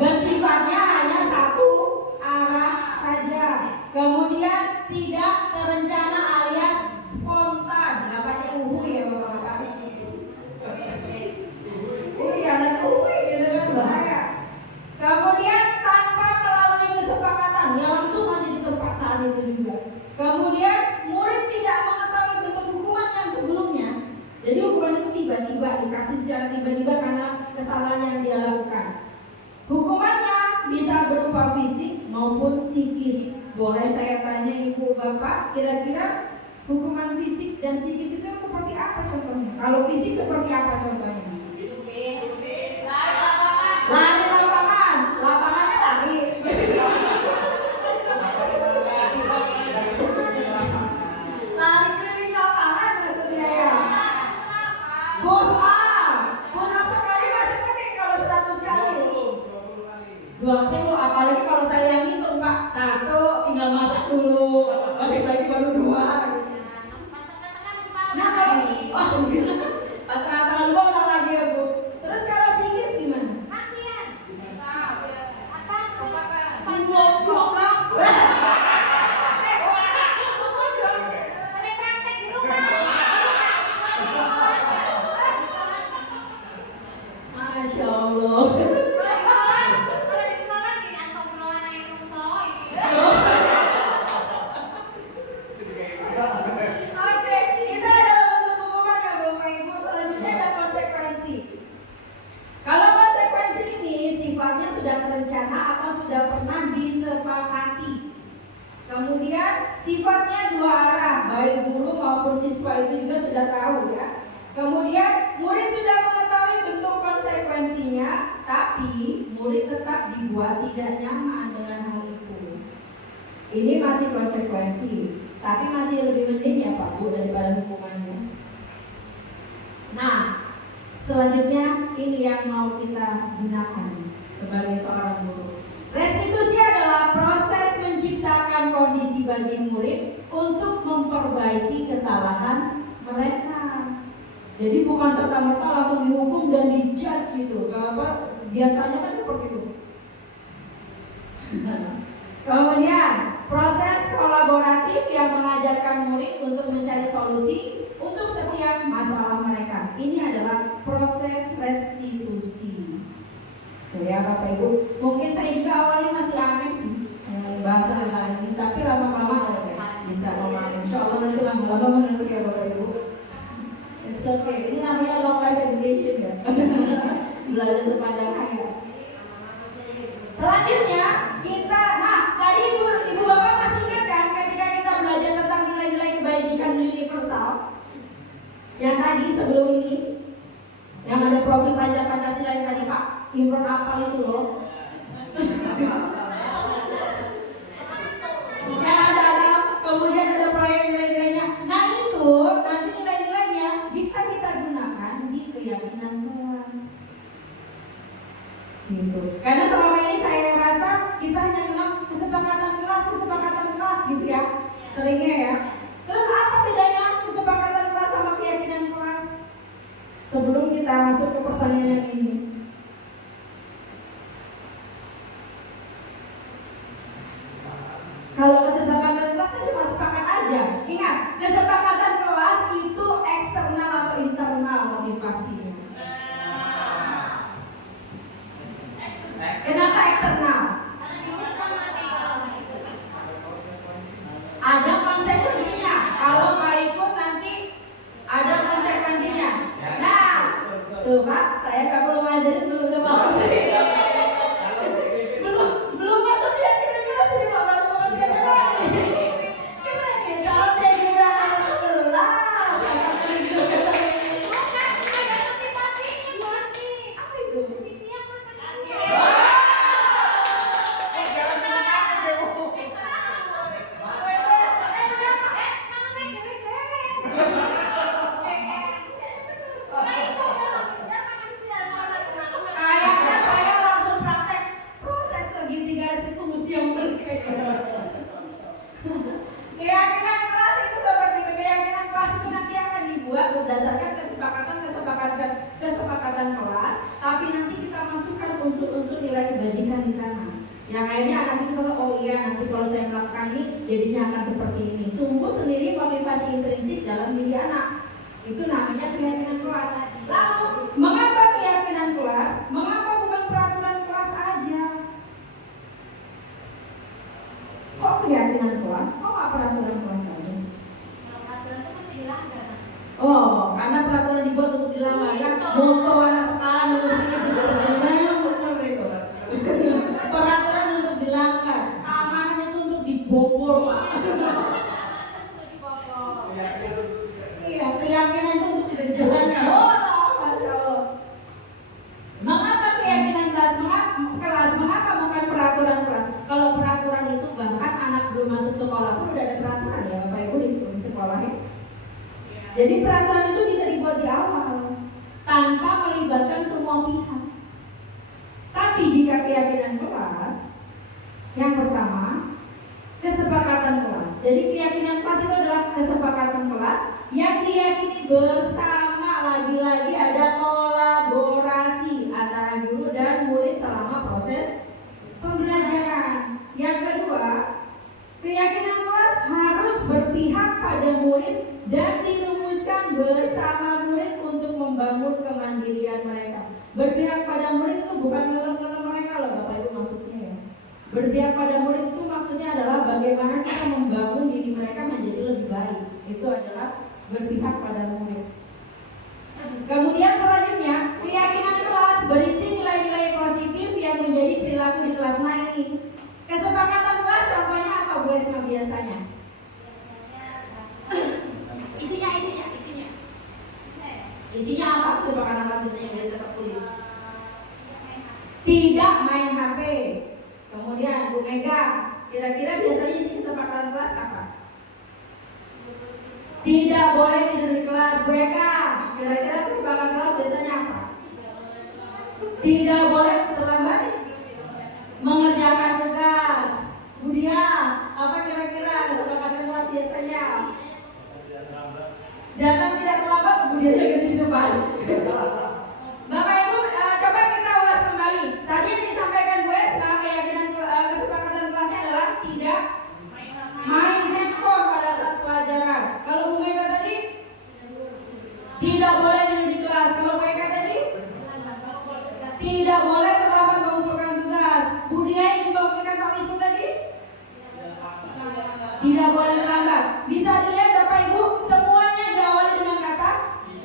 bersifatnya hanya satu arah saja. Kemudian tidak terencana alias spontan. Nggak pakai ya bapak-bapak. Dan gitu kan bahaya. Kemudian tanpa melalui kesepakatan, ya langsung aja di tempat saat itu juga. Kemudian murid tidak mengetahui bentuk hukuman yang sebelumnya. Jadi hukuman itu tiba-tiba dikasih secara tiba-tiba karena kesalahan yang dia lakukan. Hukumannya bisa berupa fisik maupun psikis. Boleh saya tanya ibu bapak, kira-kira hukuman fisik dan psikis itu seperti apa contohnya? Kalau fisik seperti apa contohnya? Lari lapangan, lapangannya lari. Lari keliling lapangan maksudnya ya. Push up sekali masih mending kalau 100 kali. 20, apalagi kalau saya yang hitung Pak. 1 tinggal masak dulu, balik lagi baru 2. Nah kalau pas tengah-tengah juga ulang lagi ya Bu. Terus kalau psikis gimana? Masya Allah. Oke, itu adalah bentuk hukuman ya Bapak Ibu. Selanjutnya ada konsekuensi. Kalau konsekuensi ini sifatnya sudah terencana atau sudah pernah disepakati. Kemudian sifatnya dua arah, baik guru maupun siswa itu juga sudah tahu ya. Kemudian murid sudah mengetahui bentuk konsekuensinya, tapi murid tetap dibuat tidak nyaman dengan hal itu. Ini masih konsekuensi, tapi masih lebih mending ya Pak Bu daripada hukumannya. Nah, selanjutnya ini yang mau kita gunakan sebagai seorang guru. Restitusi adalah proses menciptakan kondisi bagi murid untuk memperbaiki kesalahan mereka. Jadi bukan serta-merta langsung dihukum dan dijudge gitu. Kenapa? Biasanya kan seperti itu. Kemudian proses kolaboratif yang mengajarkan murid untuk mencari solusi untuk setiap masalah mereka. Ini adalah proses restitusi. Tuh ya Bapak Ibu, mungkin saya juga awalnya masih aneh sih bahasa tentang ini, tapi lama-lama bisa memahami. Insya Allah nanti lama-lama mengerti ya Bapak Ibu. It's okay. Ini namanya long life education ya. Belajar sepanjang hayat. Selanjutnya kita, tadi ibu bapak masih ingat kan ketika kita belajar tentang nilai-nilai kebajikan universal yang tadi sebelum ini, yang ada profil pelajar Pancasila yang tadi Pak Imron apal itu loh. Yang ada kemudian ada proyek nilai-nilainya. Nah itu nanti nilai-nilainya bisa kita gunakan di keyakinan kelas. Gitu. Karena selama ini saya rasa kita hanya kenal kesepakatan kelas gitu ya, seringnya ya. Terus apa bedanya kesepakatan kelas sama keyakinan kelas? Sebelum kita masuk ke pertanyaan yang ini, aja. Ingat, kesepakatan kelas itu eksternal atau internal motivasinya. Kenapa eksternal? Ada konsekuensinya. Kalau nggak ikut nanti ada konsekuensinya. Nah, tuh Pak, saya nggak perlu ngajarin dulu udah bagus. belum masuk dia kelas ini Pak, baru pengertian doang. Keren ya, kalau saya juga ada 11. Apa itu? Kayaknya saya langsung praktek proses segitiga restitusi yang berbeda. Keyakinan kelas itu seperti itu. Keyakinan kelas itu nanti akan dibuat berdasarkan kesepakatan kelas, tapi nanti kita masukkan unsur-unsur nilai kebajikan di sana. Yang akhirnya anak itu kalau oh iya nanti kalau saya melakukan ini jadinya akan seperti ini. Tumbuh sendiri motivasi intrinsik dalam diri anak. Itu namanya keyakinan kelas. Lalu mengapa keyakinan kelas? Mengapa bukan peraturan kelas aja? Kok keyakinan kelas? Kok nggak peraturan kelas aja? Oh, karena peraturan dibuat untuk dilanggar ya. Moto anak sekarang seperti itu sebenarnya benar itu. Peraturan untuk dilanggar, keamanan itu untuk dibobol Pak. Iya, keyakinan itu untuk dijalankan. Oh, masya Allah. Mengapa keyakinan kelas? Mengapa bukan peraturan kelas? Kalau peraturan itu bahkan anak belum masuk sekolah pun udah ada peraturan ya Bapak Ibu di sekolah ya. Jadi peraturan itu bisa dibuat di awal tanpa melibatkan semua pihak. Tapi jika keyakinan kelas, yang pertama kesepakatan kelas. Jadi keyakinan kelas itu adalah kesepakatan kelas yang diyakini bersama. Lagi-lagi ada kolaborasi antara guru dan murid selama proses pembelajaran. Yang kedua, keyakinan kelas harus berpihak pada murid dan dirumuskan bersama murid untuk membangun kemandirian mereka. Berpihak pada murid itu bukan ngelem-ngelem mereka loh Bapak Ibu maksudnya ya. Berpihak pada murid itu maksudnya adalah bagaimana kita membangun diri mereka menjadi lebih baik. Itu adalah berpihak pada murid. Kemudian selanjutnya, keyakinan kelas berisi nilai-nilai positif yang menjadi perilaku di kelas ini. Kesepakatan kelas contohnya apa Bu Esma biasanya? Isinya apa kesepakatan kelas biasanya biasa tertulis? Tidak main HP. Kemudian Bu Mega, kira-kira biasanya isi kesepakatan kelas apa? Tidak boleh tidur di kelas. Bu Eka, kira-kira kesepakatan kelas biasanya apa? Tidak boleh terlambat mengerjakan tugas. Bu Dia, apa kira-kira kesepakatan kelas biasanya? Datang tidak terlambat, kemudian jaga di depan. Bapak Ibu, coba kita ulas kembali. Tadi yang disampaikan Bu Esma, keyakinan kesepakatan kelasnya adalah tidak main handphone pada saat pelajaran. Kalau Bu Mega tadi tidak boleh duduk di kelas. Kalau Bu Eka tadi tidak boleh terlambat mengumpulkan tugas. Bu Dia yang dibawakan Pak Wisnu tadi tidak boleh terlambat. Bisa dilihat Bapak Ibu, semuanya diawali dengan kata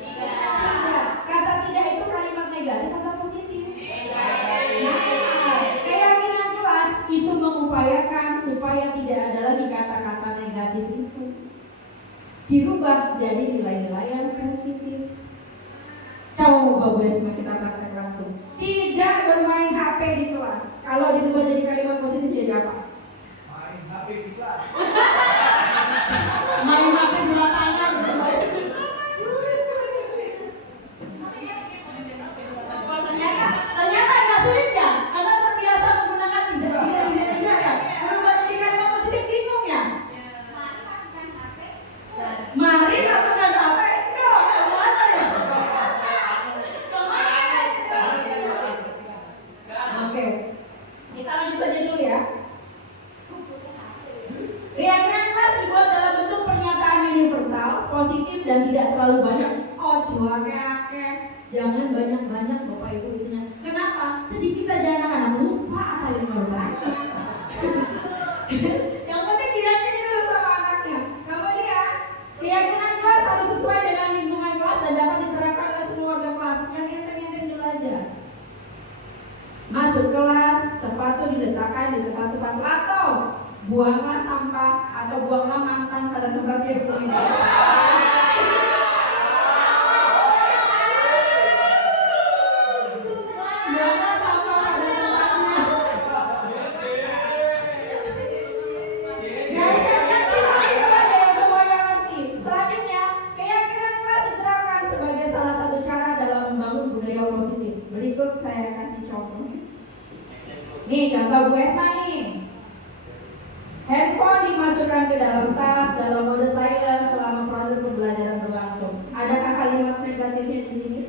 tidak. Kata tidak itu kalimat negatif atau positif? Nah, keyakinan kelas itu mengupayakan supaya tidak ada lagi kata-kata negatif itu, dirubah jadi nilai-nilai yang positif. Coba Bu Esma kita praktek langsung. Tidak bermain HP di kelas. Kalau dirubah jadi kalimat positif jadi apa? Main HP di kelas. Main HP di lapangan. Ternyata nggak sulit ya, karena terbiasa menggunakan tidak ya. Berubah jadi kalimat positif bingung ya. Mari masukkan HP. Oke, kita lanjut saja dulu ya. Keyakinan kelas dibuat dalam bentuk pernyataan letakkan di tempat sepatu atau buanglah sampah atau buanglah mantan pada tempatnya. Buanglah sampah pada tempatnya. Guys, itu aja yang semua yang ngerti. Selanjutnya, keyakinan kelas diterapkan sebagai salah satu cara dalam membangun budaya positif. Berikut saya kasih contohnya. Nih contoh Bu Esma nih. Handphone dimasukkan ke dalam tas dalam mode silent selama proses pembelajaran berlangsung. Adakah kalimat negatifnya di sini?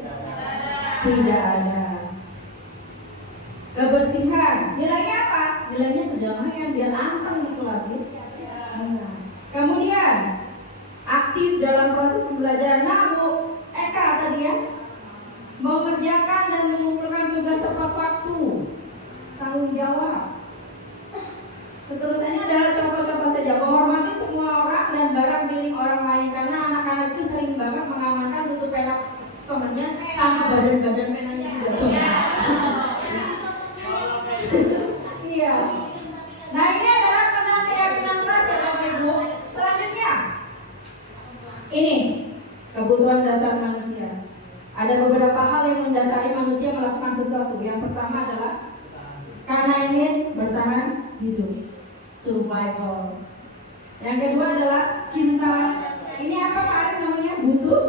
Tidak ada. Kebersihan, nilainya apa? Nilainya kedamaian biar anteng di kelas ya. Kemudian aktif dalam proses pembelajaran. Nah Bu Eka tadi ya, mengerjakan dan mengumpulkan tugas tepat waktu, tanggung jawab. Seterusnya adalah contoh-contoh saja. Menghormati semua orang dan barang milik orang lain, karena anak-anak itu sering banget mengamankan tutup pena temannya sama badan-badan penanya juga semua. Iya. Nah ini adalah tentang keyakinan kelas ya Bapak Ibu. Selanjutnya ini kebutuhan dasar manusia. Ada beberapa hal yang mendasari manusia melakukan sesuatu. Yang pertama adalah karena ingin bertahan hidup, survival. Yang kedua adalah cinta. Ini apa Pak Arif namanya? Butuh.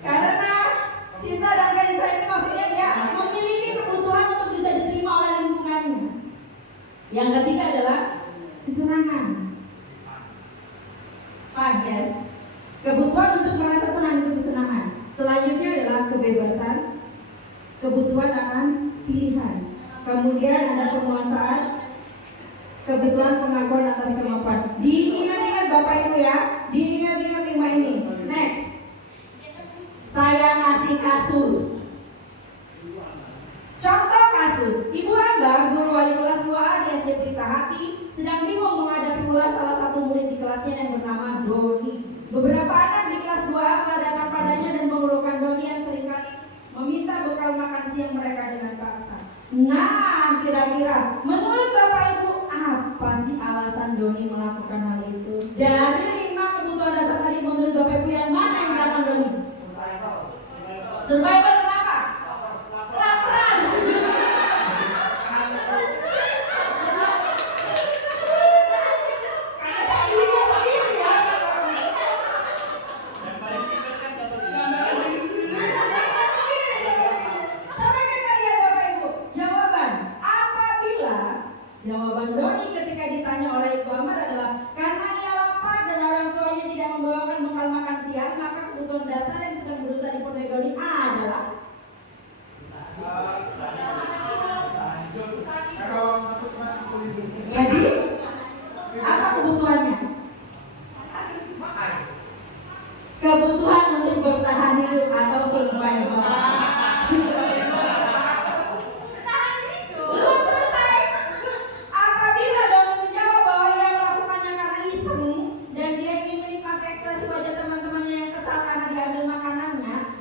Karena cinta dan kasih sayang ini maksudnya dia memiliki kebutuhan untuk bisa diterima oleh lingkungannya. Yang ketiga adalah kesenangan. Fun, yes. Kebutuhan untuk merasa senang itu kesenangan. Selanjutnya adalah kebebasan. Kebutuhan akan pilihan. Kemudian ada penguasaan, kebutuhan pengakuan atas kemampuan. Diingat-ingat Bapak Ibu ya, diingat-ingat 5 ini. Next, saya kasih kasus. Contoh kasus, Ibu Ambar, guru wali kelas 2A di SD Pelita Hati, sedang bingung menghadapi ulas salah satu murid di kelasnya yang bernama Doni. Beberapa anak di kelas 2A telah datang padanya dan mengeluhkan Doni yang seringkali meminta bekal makan siang mereka dengan paksa. Nah, kira-kira menurut Bapak Ibu apa sih alasan Doni melakukan hal itu? Dari 5 kebutuhan dasar tadi menurut Bapak Ibu yang mana yang dilakukan Doni? Survival kenapa? Kelaparan. Karena dirinya sendiri ya. Jawaban Doni ketika ditanya oleh Ibu Ambar adalah karena ia lapar dan orang tuanya tidak membawakan bekal makan siang, maka kebutuhan dasar yang sedang berusaha dipenuhi Doni adalah jadi apa kebutuhannya? Kebutuhan untuk bertahan hidup atau survival.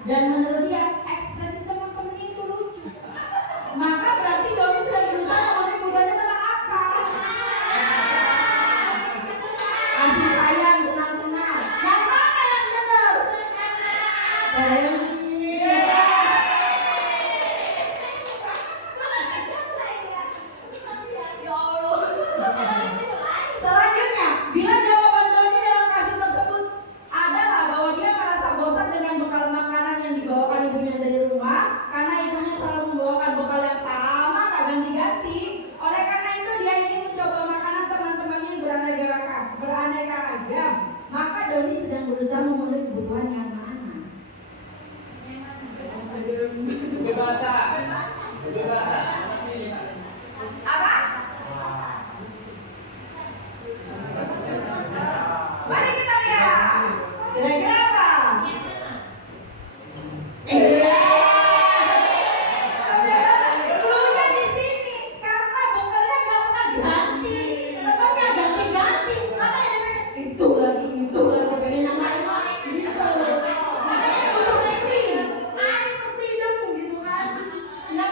Dan menurut dia ekspresi teman-teman itu lucu, maka berarti Doni sedang berusaha memenuhi kebutuhannya tentang apa? Kasih sayang, senang-senang. Yang mana yang benar? Ada yang ya Allah. Selanjutnya, bila jawaban Doni dalam kasus tersebut adalah bahwa dia merasa bosan dengan bekal makanan yang dibawakan ibunya dari rumah, karena ibunya selalu membawakan bekal yang sama, tak ganti-ganti. Oleh karena itu dia ingin mencoba makanan teman-teman ini beraneka ragam. Maka Doni sedang berusaha memenuhi kebutuhan yang mana? Kebebasan. Apa? Mari kita lihat. Kira-kira apa? Dulunya di sini karena bekalnya nggak pernah ganti, temannya ganti-ganti, makanya dia itu lagi pengen yang lain lah, gitu. Makanya butuh free, ada freedom gitu kan, nggak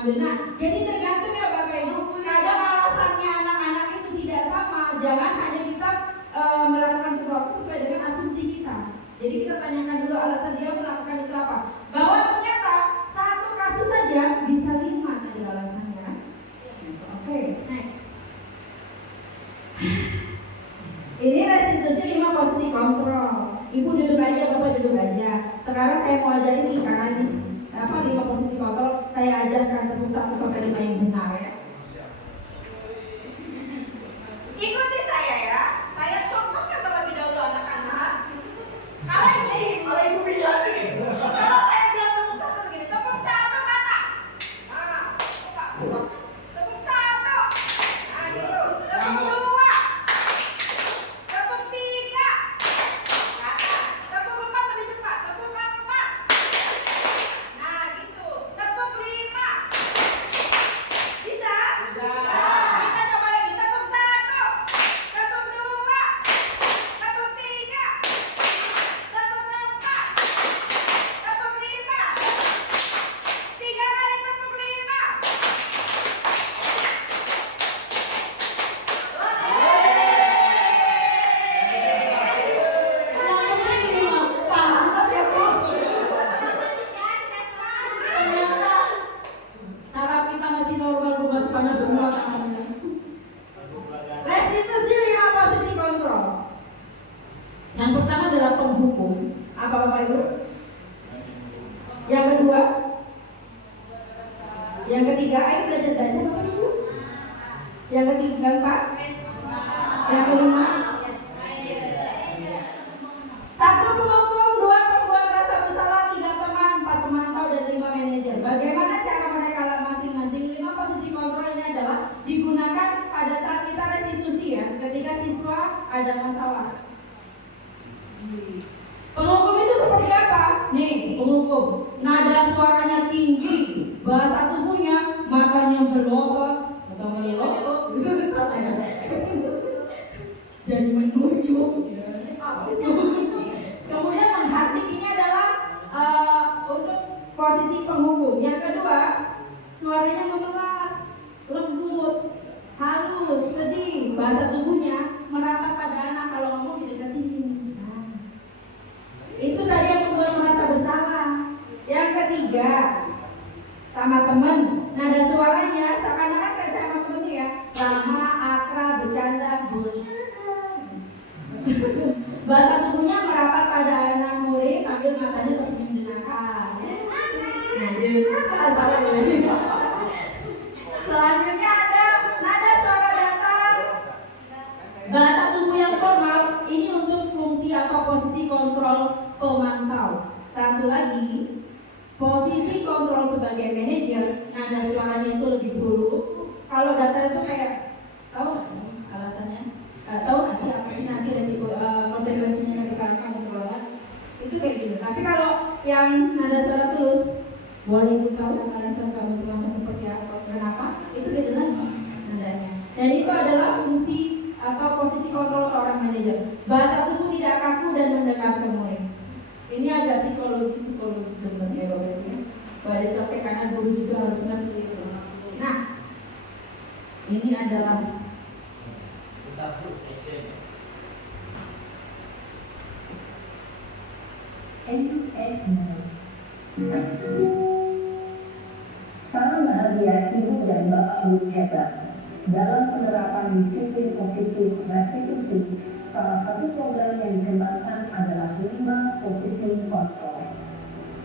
ngambil. Nah, jadi tergantung ya Bapak Ibu. Kadang alasannya anak-anak itu tidak sama. Jangan hanya kita melakukan sesuatu sesuai dengan asumsi kita. Jadi kita tanyakan dulu alasan dia melakukan itu apa. Bahwa ternyata satu kasus saja bisa 5 tadi alasannya. Oke, next. Ini restitusi 5 posisi kontrol. Ibu duduk aja, Bapak duduk aja. Sekarang saya mau ajarin nih karena ini 5 posisi kontrol. Saya ajarkan tepuk 1 sampai 5 yang benar ya. Ikuti saya ya. Saya contohkan terlebih dahulu anak-anak. Kalau ibu bilang kalau saya bilang tepuk 1 begini, tepuk 1 ke atas. Nah, tepuk 1. Nah, gitu. Tepuk 2. Tepuk 3. Ke atas. Tepuk 4 lebih cepat. Tepuk 4. Nah, gitu. Tepuk 5. Bisa? Bisa. Kita coba lagi. Tepuk 1. Tepuk 2. Tepuk 3. Tepuk 4. Tepuk 5. 3 kali tepuk 5. Yang penting 5. Mantap ya Bu. Ternyata saraf kita masih normal, Bu, masih banyak semua tangannya. Restitusi 5 posisi kontrol. Yang pertama adalah penghukum. Apa Bapak Ibu? Yang kedua? Yang ketiga, ayo belajar baca Bapak Ibu. Yang ketiga, 4. Yang kelima? 1 penghukum, 2 pembuat rasa bersalah, 3 teman, 4 pemantau, dan 5 manajer. Bagaimana cara mereka masing-masing? 5 posisi kontrol ini adalah digunakan pada saat kita restitusi ya, ketika siswa ada masalah. Penghukum itu seperti apa? Nih, penghukum. Nada suaranya tinggi, bahasa tubuhnya, matanya melotot, salah ya. Jadi menunjuk. Kemudian menghardik ini adalah untuk posisi penghukum. Yang kedua, suaranya memelas, lembut, halus, sedih, bahasa tubuhnya merapat pada anak kalau ngomong didekatin. Nah, itu tadi yang membuat merasa bersalah. Yang ketiga, sama temen, nada suaranya seakan-akan kayak sama temennya ya, ramah, akrab, bercanda, bahasa tubuhnya merapat pada anak murid sambil matanya tersenyum jenaka. Nah, salah ini. Selanjutnya ada nada suara datar. Bahasa tubuh yang formal ini untuk fungsi atau posisi kontrol pemantau. Satu lagi, posisi kontrol sebagai manajer, nada suaranya itu lebih halus. Kalau datar itu kayak, tahu nggak sih alasannya? Tahu nggak sih apa sih nanti resiko konsekuensinya ketika kamu terlambat? Itu kayak gitu. Tapi kalau yang nada suara tulus, boleh ibu tahu alasan kamu terlambat seperti apa? Kenapa? Itu beda lagi nadanya. Dan itu adalah fungsi atau posisi kontrol seorang manajer. Bahasa tubuh tidak kaku dan mendekat ke murid. Ini agak psikologis sebenarnya Bapak Ibu. Pada sampai karena guru juga harus ngerti itu. Nah, ini adalah Salam bahagia Ibu dan Bapak Guru hebat. Dalam penerapan disiplin positif restitusi, salah satu program yang dikembangkan adalah 5 posisi kontrol.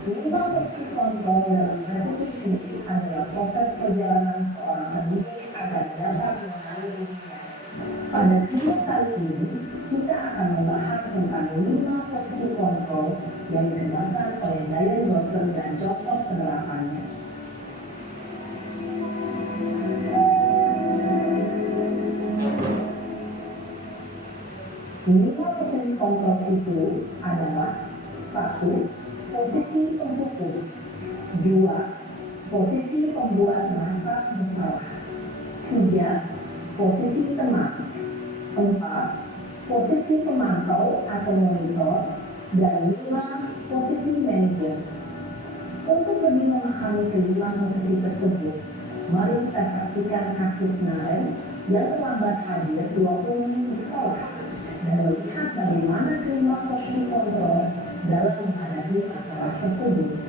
5 posisi kontrol dalam restitusi adalah proses perjalanan seorang pendidik agar dapat menganalisisnya. Pada video kali ini, kita akan membahas tentang 5 posisi kontrol yang dikembangkan oleh Diane Dawson dan contoh penerapannya. Lima posisi kontrol itu adalah 1. Posisi penghukum, 2. Posisi pembuat merasa bersalah, 3. Posisi teman, 4. Posisi pemantau atau monitor, dan 5. Posisi manajer. Untuk lebih memahami kelima posisi tersebut, mari kita saksikan kasus Naren yang terlambat hadir 20 menit di sekolah dan melihat bagaimana kelima posisi kontrol dalam menghadapi masalah tersebut.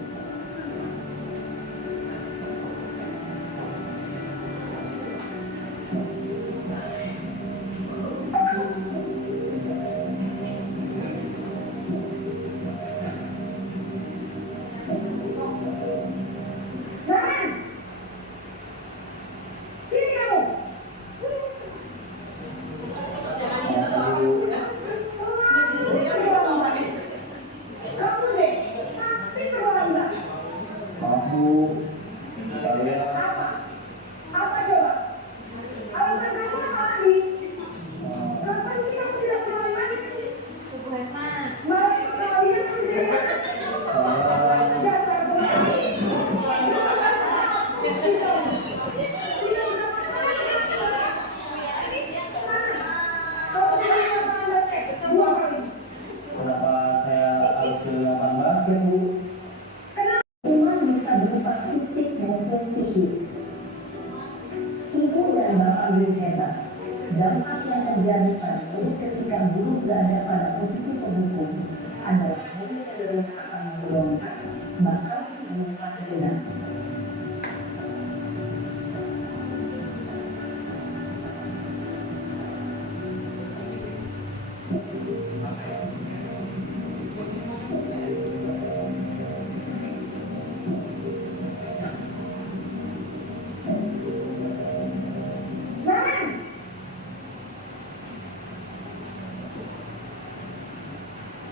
Dampak yang terjadi pada murid ketika guru berada pada posisi pendukung adalah murid cenderung akan memberontak, bahkan menyerah dendam.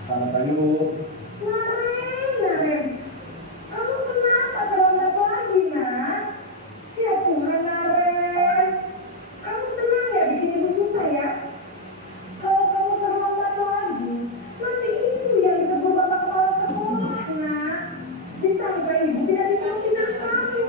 Selamat pagi, Bu. Naren, kamu kenapa terlambat lagi, nak? Ya Tuhan, Naren, kamu senang ya bikin ibu susah ya? Kalau kamu terlambat lagi, nanti ibu yang ditegur bapak kepala sekolah, nak. Disangka ibu tidak bisa menghina kamu.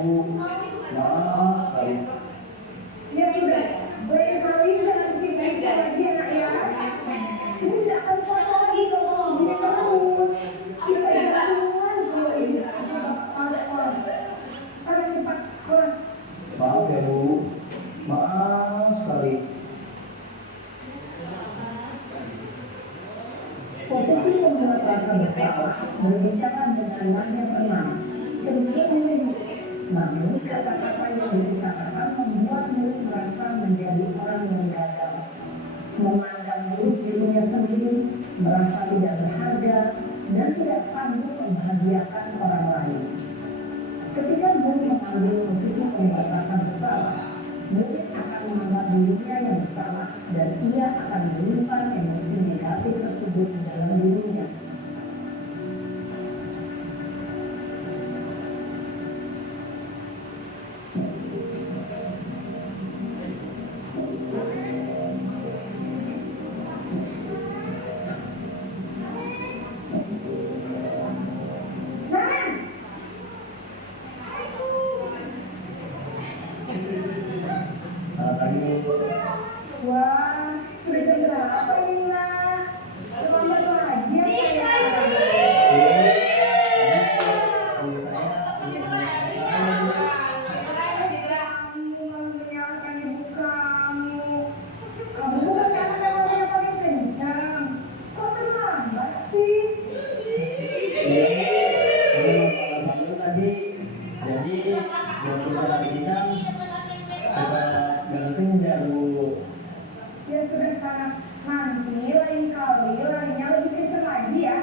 Duh, gimana ini? Maaf sekali. Ya sudah, baik kali jangan bikin saya lagi anak ya. Ini tidak akan kuat lagi kalau kamu begini terus. Bisa jatuhan kalau ini paspor. Sana cepat kelas. Maaf ya, Bu. Maaf sekali. Posisi membuat rasa bersalah berbicara dengan nada tenang, cenderung menunduk. Namun kata-kata yang dikatakan membuat murid merasa menjadi orang yang gagal, memandang murid dirinya sendiri, merasa tidak berharga dan tidak sanggup membahagiakan orang lain. Ketika murid mengambil posisi membuat rasa bersalah, murid akan menganggap dirinya yang bersalah dan ia akan menyimpan emosi negatif tersebut di dalam dirinya. Selamat pagi, Bu. Wah, sudah jam berapa ini, nak? Terlambat lagi ya saya. Kamu malah menyalahkan ibu kamu. Kamu bukan anak yang paling kencang. Kok terlambat sih? Tadi, jadi yang bisa lagi kencang, kita gantung Bu. Ya sudah sana. Nanti lain kali larinya lebih kencang lagi ya.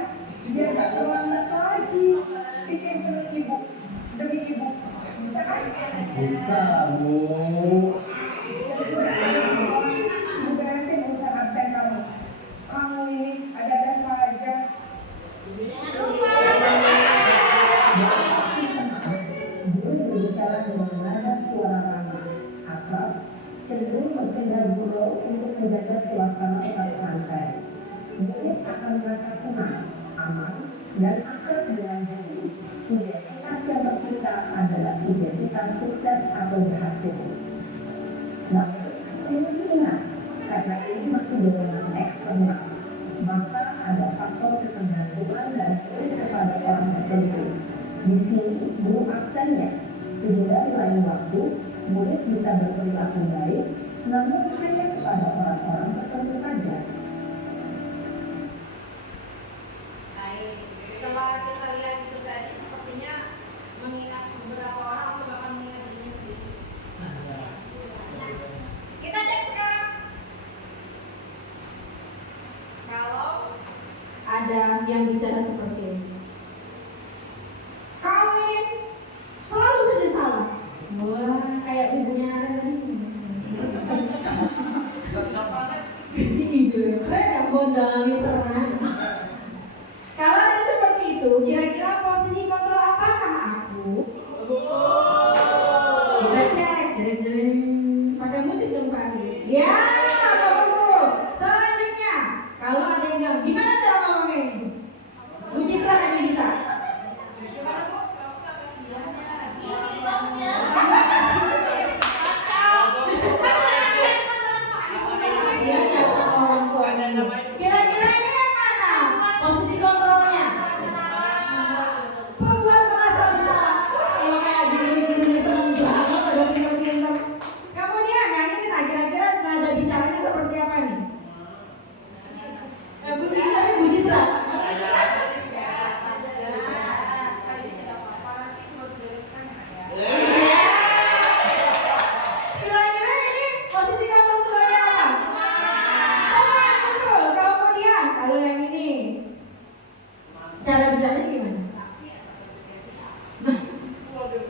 Biar gak terlambat lagi. Bikin seneng ibu. Demi ibu. Bisa kan? Bisa, Bu. Ya sudah sana ke sekolah. Ibu beresin urusan absen kamu. Kamu ini ada-ada saja. Guru berbicara dengan nada suara ramah, akrab, bercanda gurau untuk menjaga suasana tetap santai. Murid akan merasa senang, aman, dan akrab dengan guru. Identitas yang tercipta adalah identitas sukses atau berhasil. Namun, perlu diingat, karena ini masih dorongan eksternal, maka ada faktor ketergantungan dan murid kepada orang tertentu. Di sini, guru aksennya, sehingga di lain waktu, murid bisa berperilaku baik, namun hanya kepada orang-orang tertentu saja. Baik, setelah kita lihat itu tadi, sepertinya mengingat beberapa orang atau bahkan mengingat dirinya sendiri. Kita cek sekarang. Kalau ada yang bicara seperti ini, kamu ini selalu saja salah. Wah, kayak ibunya Aren tadi. Gitu, keren ya, modalnya peran. Kalau ada seperti itu, kira-kira posisi kontrol apakah aku? Kita cek, jeng-jeng. Pakai musik dong Pak Adi. Ya, Bapak-Ibu. Selanjutnya, kalau ada yang bilang, gimana cara ngomongnya ini? Bu Citra hanya bisa. Gimana Bu? Kira-kira ini yang mana posisi kontrolnya? Pembuat merasa bersalah. Kalau kayak gini seneng banget, ada pinter-pinter. Kemudian yang ini kita kira-kira nada bicaranya seperti apa nih? Bu Citra nih, Bu Citra. Kira-kira ini posisi kontrol sebagai apa? Teman, betul. Kemudian kalau yang ini cara bicaranya gimana? Nah,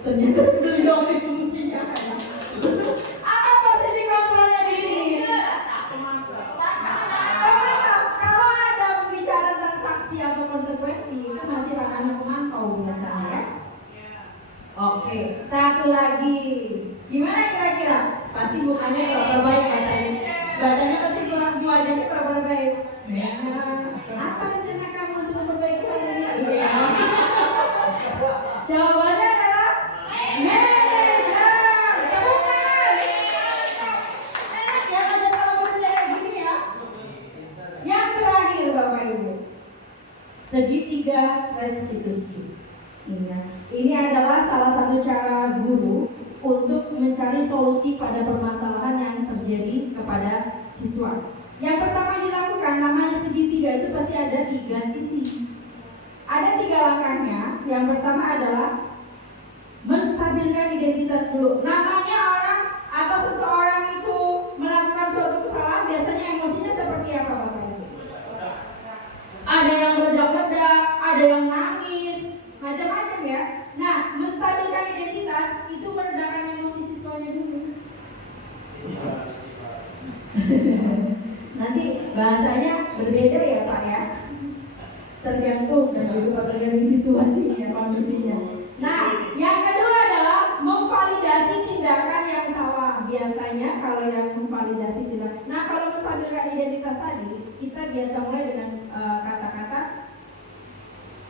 ternyata beliau itu mestinya apa posisi kontrolnya di sini? Pemantau. Kalau ada pembicaraan tentang saksi atau konsekuensi itu masih ranahnya pemantau biasanya ya. Oke, satu lagi. Gimana kira-kira? Pasti mukanya pura-pura baik bacanya. Bacanya pasti wajahnya pura-pura baik. Apa rencana kamu untuk memperbaiki hal ini? Iya. Jawabannya adalah manajer. Temukan. Enak ya belajar kalau bekerja kayak gini ya. Yang terakhir Bapak Ibu, segitiga restitusi. Ini adalah salah satu cara guru untuk mencari solusi pada permasalahan yang terjadi kepada siswa. Yang pertama dilakukan namanya segitiga itu pasti ada 3 sisi. Ada 3 langkahnya. Yang pertama adalah menstabilkan identitas dulu. Namanya orang atau seseorang itu melakukan suatu kesalahan biasanya emosinya seperti apa Bapak Ibu? Ada yang meledak-ledak, ada yang nangis, macam-macam ya. Nah, menstabilkan identitas itu meredakan emosi siswanya dulu. Nanti bahasanya berbeda ya Pak ya, tergantung dan juga tergantung situasinya, kondisinya. Nah, yang kedua adalah memvalidasi tindakan yang salah. Biasanya kalau yang memvalidasi tindakan, nah kalau menstabilkan identitas tadi, kita biasa mulai dengan kata-kata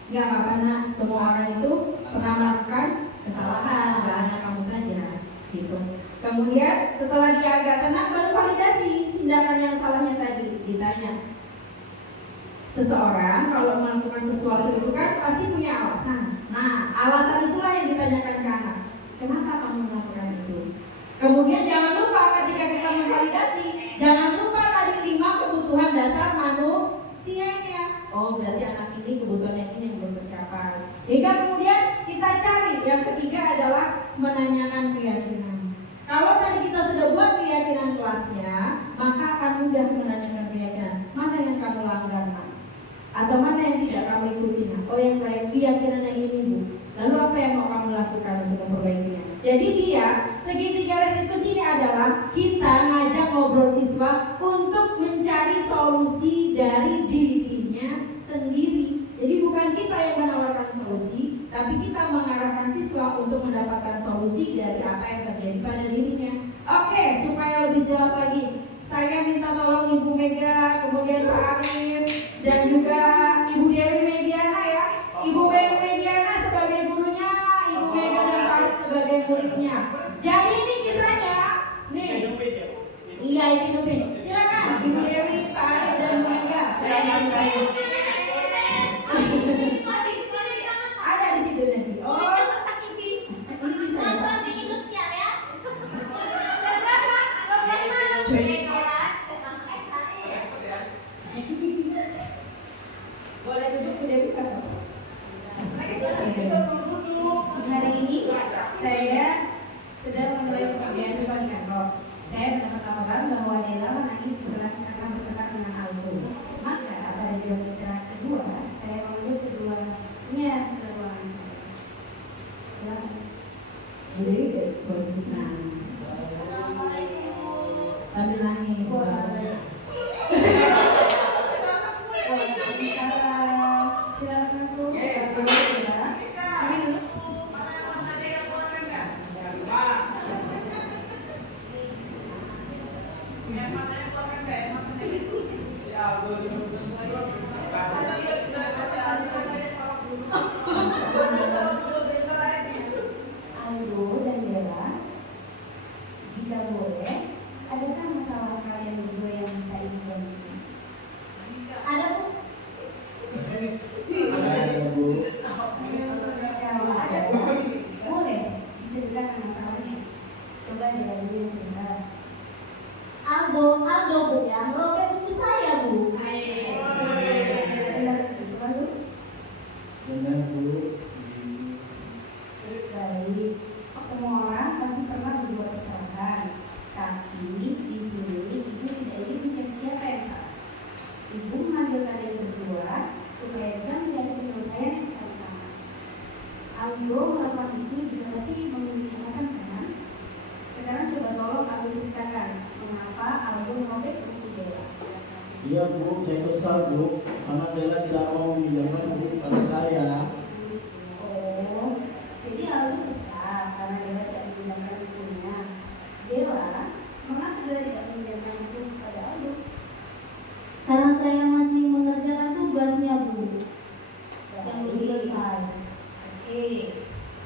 nggak apa-apa nak, semua orang itu pernah melakukan kesalahan, nggak hanya kamu saja, gitu. Kemudian setelah dia agak tenang, baru validasi tindakan yang salahnya tadi. Ditanya, seseorang kalau melakukan sesuatu itu kan pasti punya alasan. Nah, alasan itulah yang ditanyakan ke anak. Kenapa kamu melakukan itu? Kemudian jangan lupa ketika kita memvalidasi, jangan lupa tadi 5 kebutuhan dasar manusianya. Oh, berarti anak ini kebutuhan yang ini yang belum tercapai. Hingga kemudian kita cari. Yang ketiga adalah menanyakan keyakinan. Kalau tadi kita sudah buat keyakinan kelasnya, maka akan mudah menanyakan keyakinan. Mana yang kamu langgar, nak? Atau mana yang tidak kamu ikuti, nak? Oh, yang keyakinan yang ini, Bu. Lalu apa yang mau kamu lakukan untuk memperbaikinya? Jadi dia, segitiga restitusi ini adalah kita ngajak ngobrol siswa untuk mencari solusi dari dirinya sendiri. Jadi bukan kita yang menawarkan solusi, tapi kita mengarahkan siswa untuk mendapatkan solusi dari apa yang terjadi pada dirinya. Oke, supaya lebih jelas lagi, saya minta tolong Ibu Mega, kemudian Pak Arif, dan juga Ibu Dewi Mediana ya. Ibu Dewi Mediana sebagai gurunya, Ibu Mega dan Pak Arif sebagai muridnya. Jadi ini kisahnya, nih. Iya, hidupin. Silakan Ibu Dewi, Pak Arif, dan Bu Mega. Ada di situ nanti. Oh, ini bisa ya? Boleh duduk Bu Dewi, Pak? Hari ini saya sedang memulai pekerjaan siswa di kantor. Saya mendapat laporan bahwa Dela menangis keras karena bertengkar dengan Aldo. Maka pada jam istirahat kedua, saya memanggil keduanya ke ruangan saya. Silakan. Bu Dewi boleh nangis. Sambil nangis. Silakan masuk. Kami dulu. Aldo dan Dela, jika boleh, adakah masalah kalian berdua yang bisa ibu bantu? Ada Bu? Ada Bu. Kalau ada Bu, boleh diceritakan masalahnya. Coba Dela dulu yang cerita. Aldo Bu yang ngerobek buku saya Bu. Benar itu kan Bu? Benar Bu. Baik, semua orang pasti pernah berbuat kesalahan. Tapi di sini ibu tidak ingin mencari siapa yang salah. Ibu mengambil kalian berdua supaya bisa menjadi penyelesaian yang bersama-sama. Aldo melakukan itu juga pasti memiliki alasan kan? Sekarang coba tolong Aldo ceritakan mengapa Aldo merobek buku Dela. Iya Bu, saya kesal Bu, karena Dela tidak mau meminjamkan buku pada saya. Oh, jadi Aldo kesal karena Dela tidak meminjamkan bukunya. Dela, mengapa Dela tidak meminjamkan buku kepada Aldo? Karena saya masih mengerjakan tugasnya Bu yang belum Baik. selesai. Oke,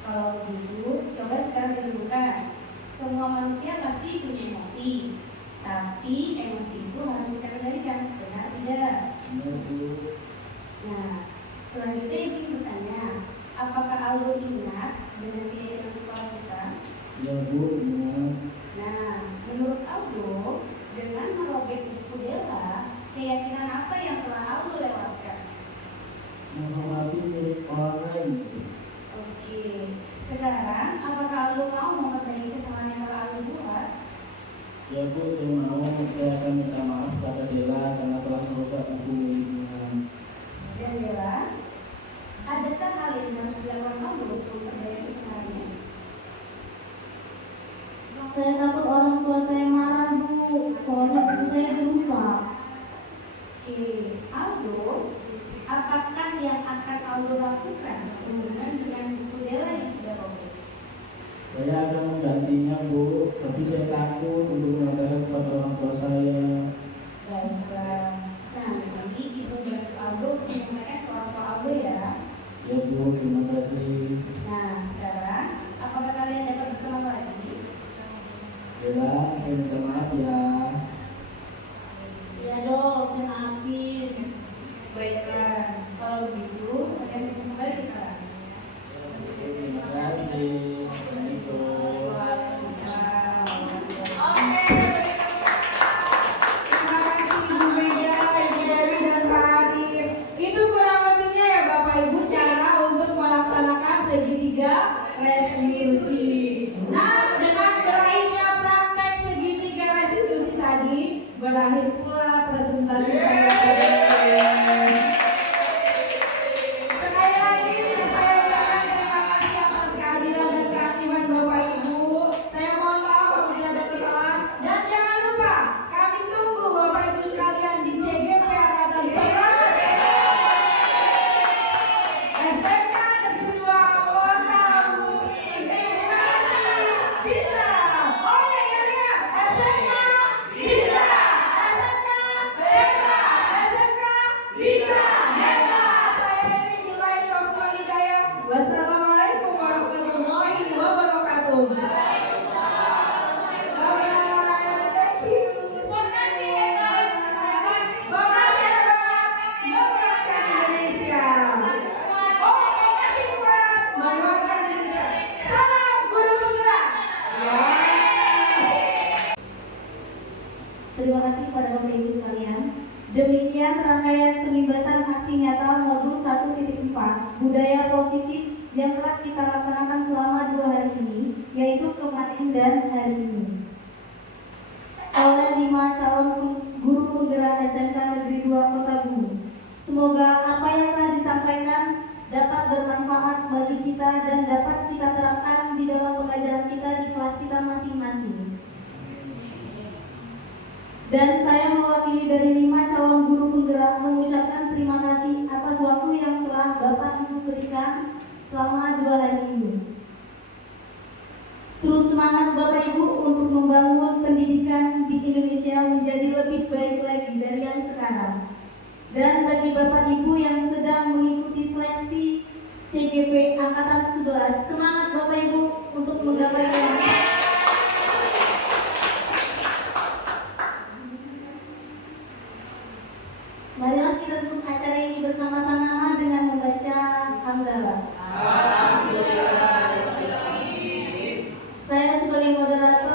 kalau begitu coba sekarang ditentukan. Semua manusia pasti punya emosi, tapi emosi itu harus kita kendalikan, benar tidak? Benar Bu. Nah, selanjutnya ibu ingin bertanya, apakah Aldo ingat dengan kegiatan sekolah kita? Iya Bu, benar. Nah, menurut Aldo, dengan merobek buku Dela, keyakinan apa yang telah Aldo lewatkan? Menghormati milik orang lain. Oke, sekarang apakah Aldo mau memperbaiki kesalahan yang telah Aldo buat? Ya Bu, saya mau, saya akan minta maaf pada Dela karena telah merusak buku miliknya. Dan Dela, adakah hal yang harus dilakukan Aldo untuk memperbaiki kesalahannya? Saya takut orang tua saya marah Bu, soalnya buku saya dirusak. Oke, Aldo, apakah yang akan Aldo lakukan sehubungan dengan buku Dela yang sudah robek? Saya akan menggantinya Bu, tapi saya takut untuk mengatakan kepada orang tua saya. Baiklah. Nah, nanti ibu bantu Aldo untuk menyampaikan ke orang tua Aldo ya. Ya Bu, terima kasih. Nah, sekarang apakah kalian dapat berkenalan lagi? Dela, saya minta maaf ya. Ya dong, saya maafin. Baiklah, kalau begitu kalian bisa kembali ke kelas. Terima kasih. Assalamualaikum. Waalaikumsalam. Oke, terima kasih Ibu Mega, Ibu Dewi, dan Pak Arif. Itu kurang lebihnya ya Bapak Ibu cara untuk melaksanakan segitiga restitusi. Nah, dengan berakhirnya praktek segitiga restitusi tadi, berakhir pula presentasi saya. Sekali lagi saya ucapkan terima kasih atas kehadiran dan keaktifan Bapak Ibu. Saya mohon maaf apabila ada kesalahan dan jangan lupa kami tunggu Bapak Ibu sekalian di CGP Angkatan 11 SMK Negeri 2 budaya positif yang telah kita laksanakan selama 2 hari ini, yaitu kemarin dan hari ini. Oleh 5 calon guru penggerak SMK Negeri 2 Kota Bumi. Semoga apa yang telah disampaikan dapat bermanfaat bagi kita dan dapat kita terapkan di dalam pengajaran kita di kelas kita masing-masing. Dan saya mewakili dari 5 calon guru penggerak mengucapkan terima kasih atas waktu yang telah Bapak Ibu berikan selama 2 hari ini. Terus semangat Bapak Ibu untuk membangun pendidikan di Indonesia menjadi lebih baik lagi dari yang sekarang. Dan bagi Bapak Ibu yang sedang mengikuti seleksi CGP Angkatan 11, semangat Bapak Ibu untuk menggapainya. Marilah kita tutup acara ini bersama-sama dengan membaca hamdalah. Saya sebagai moderator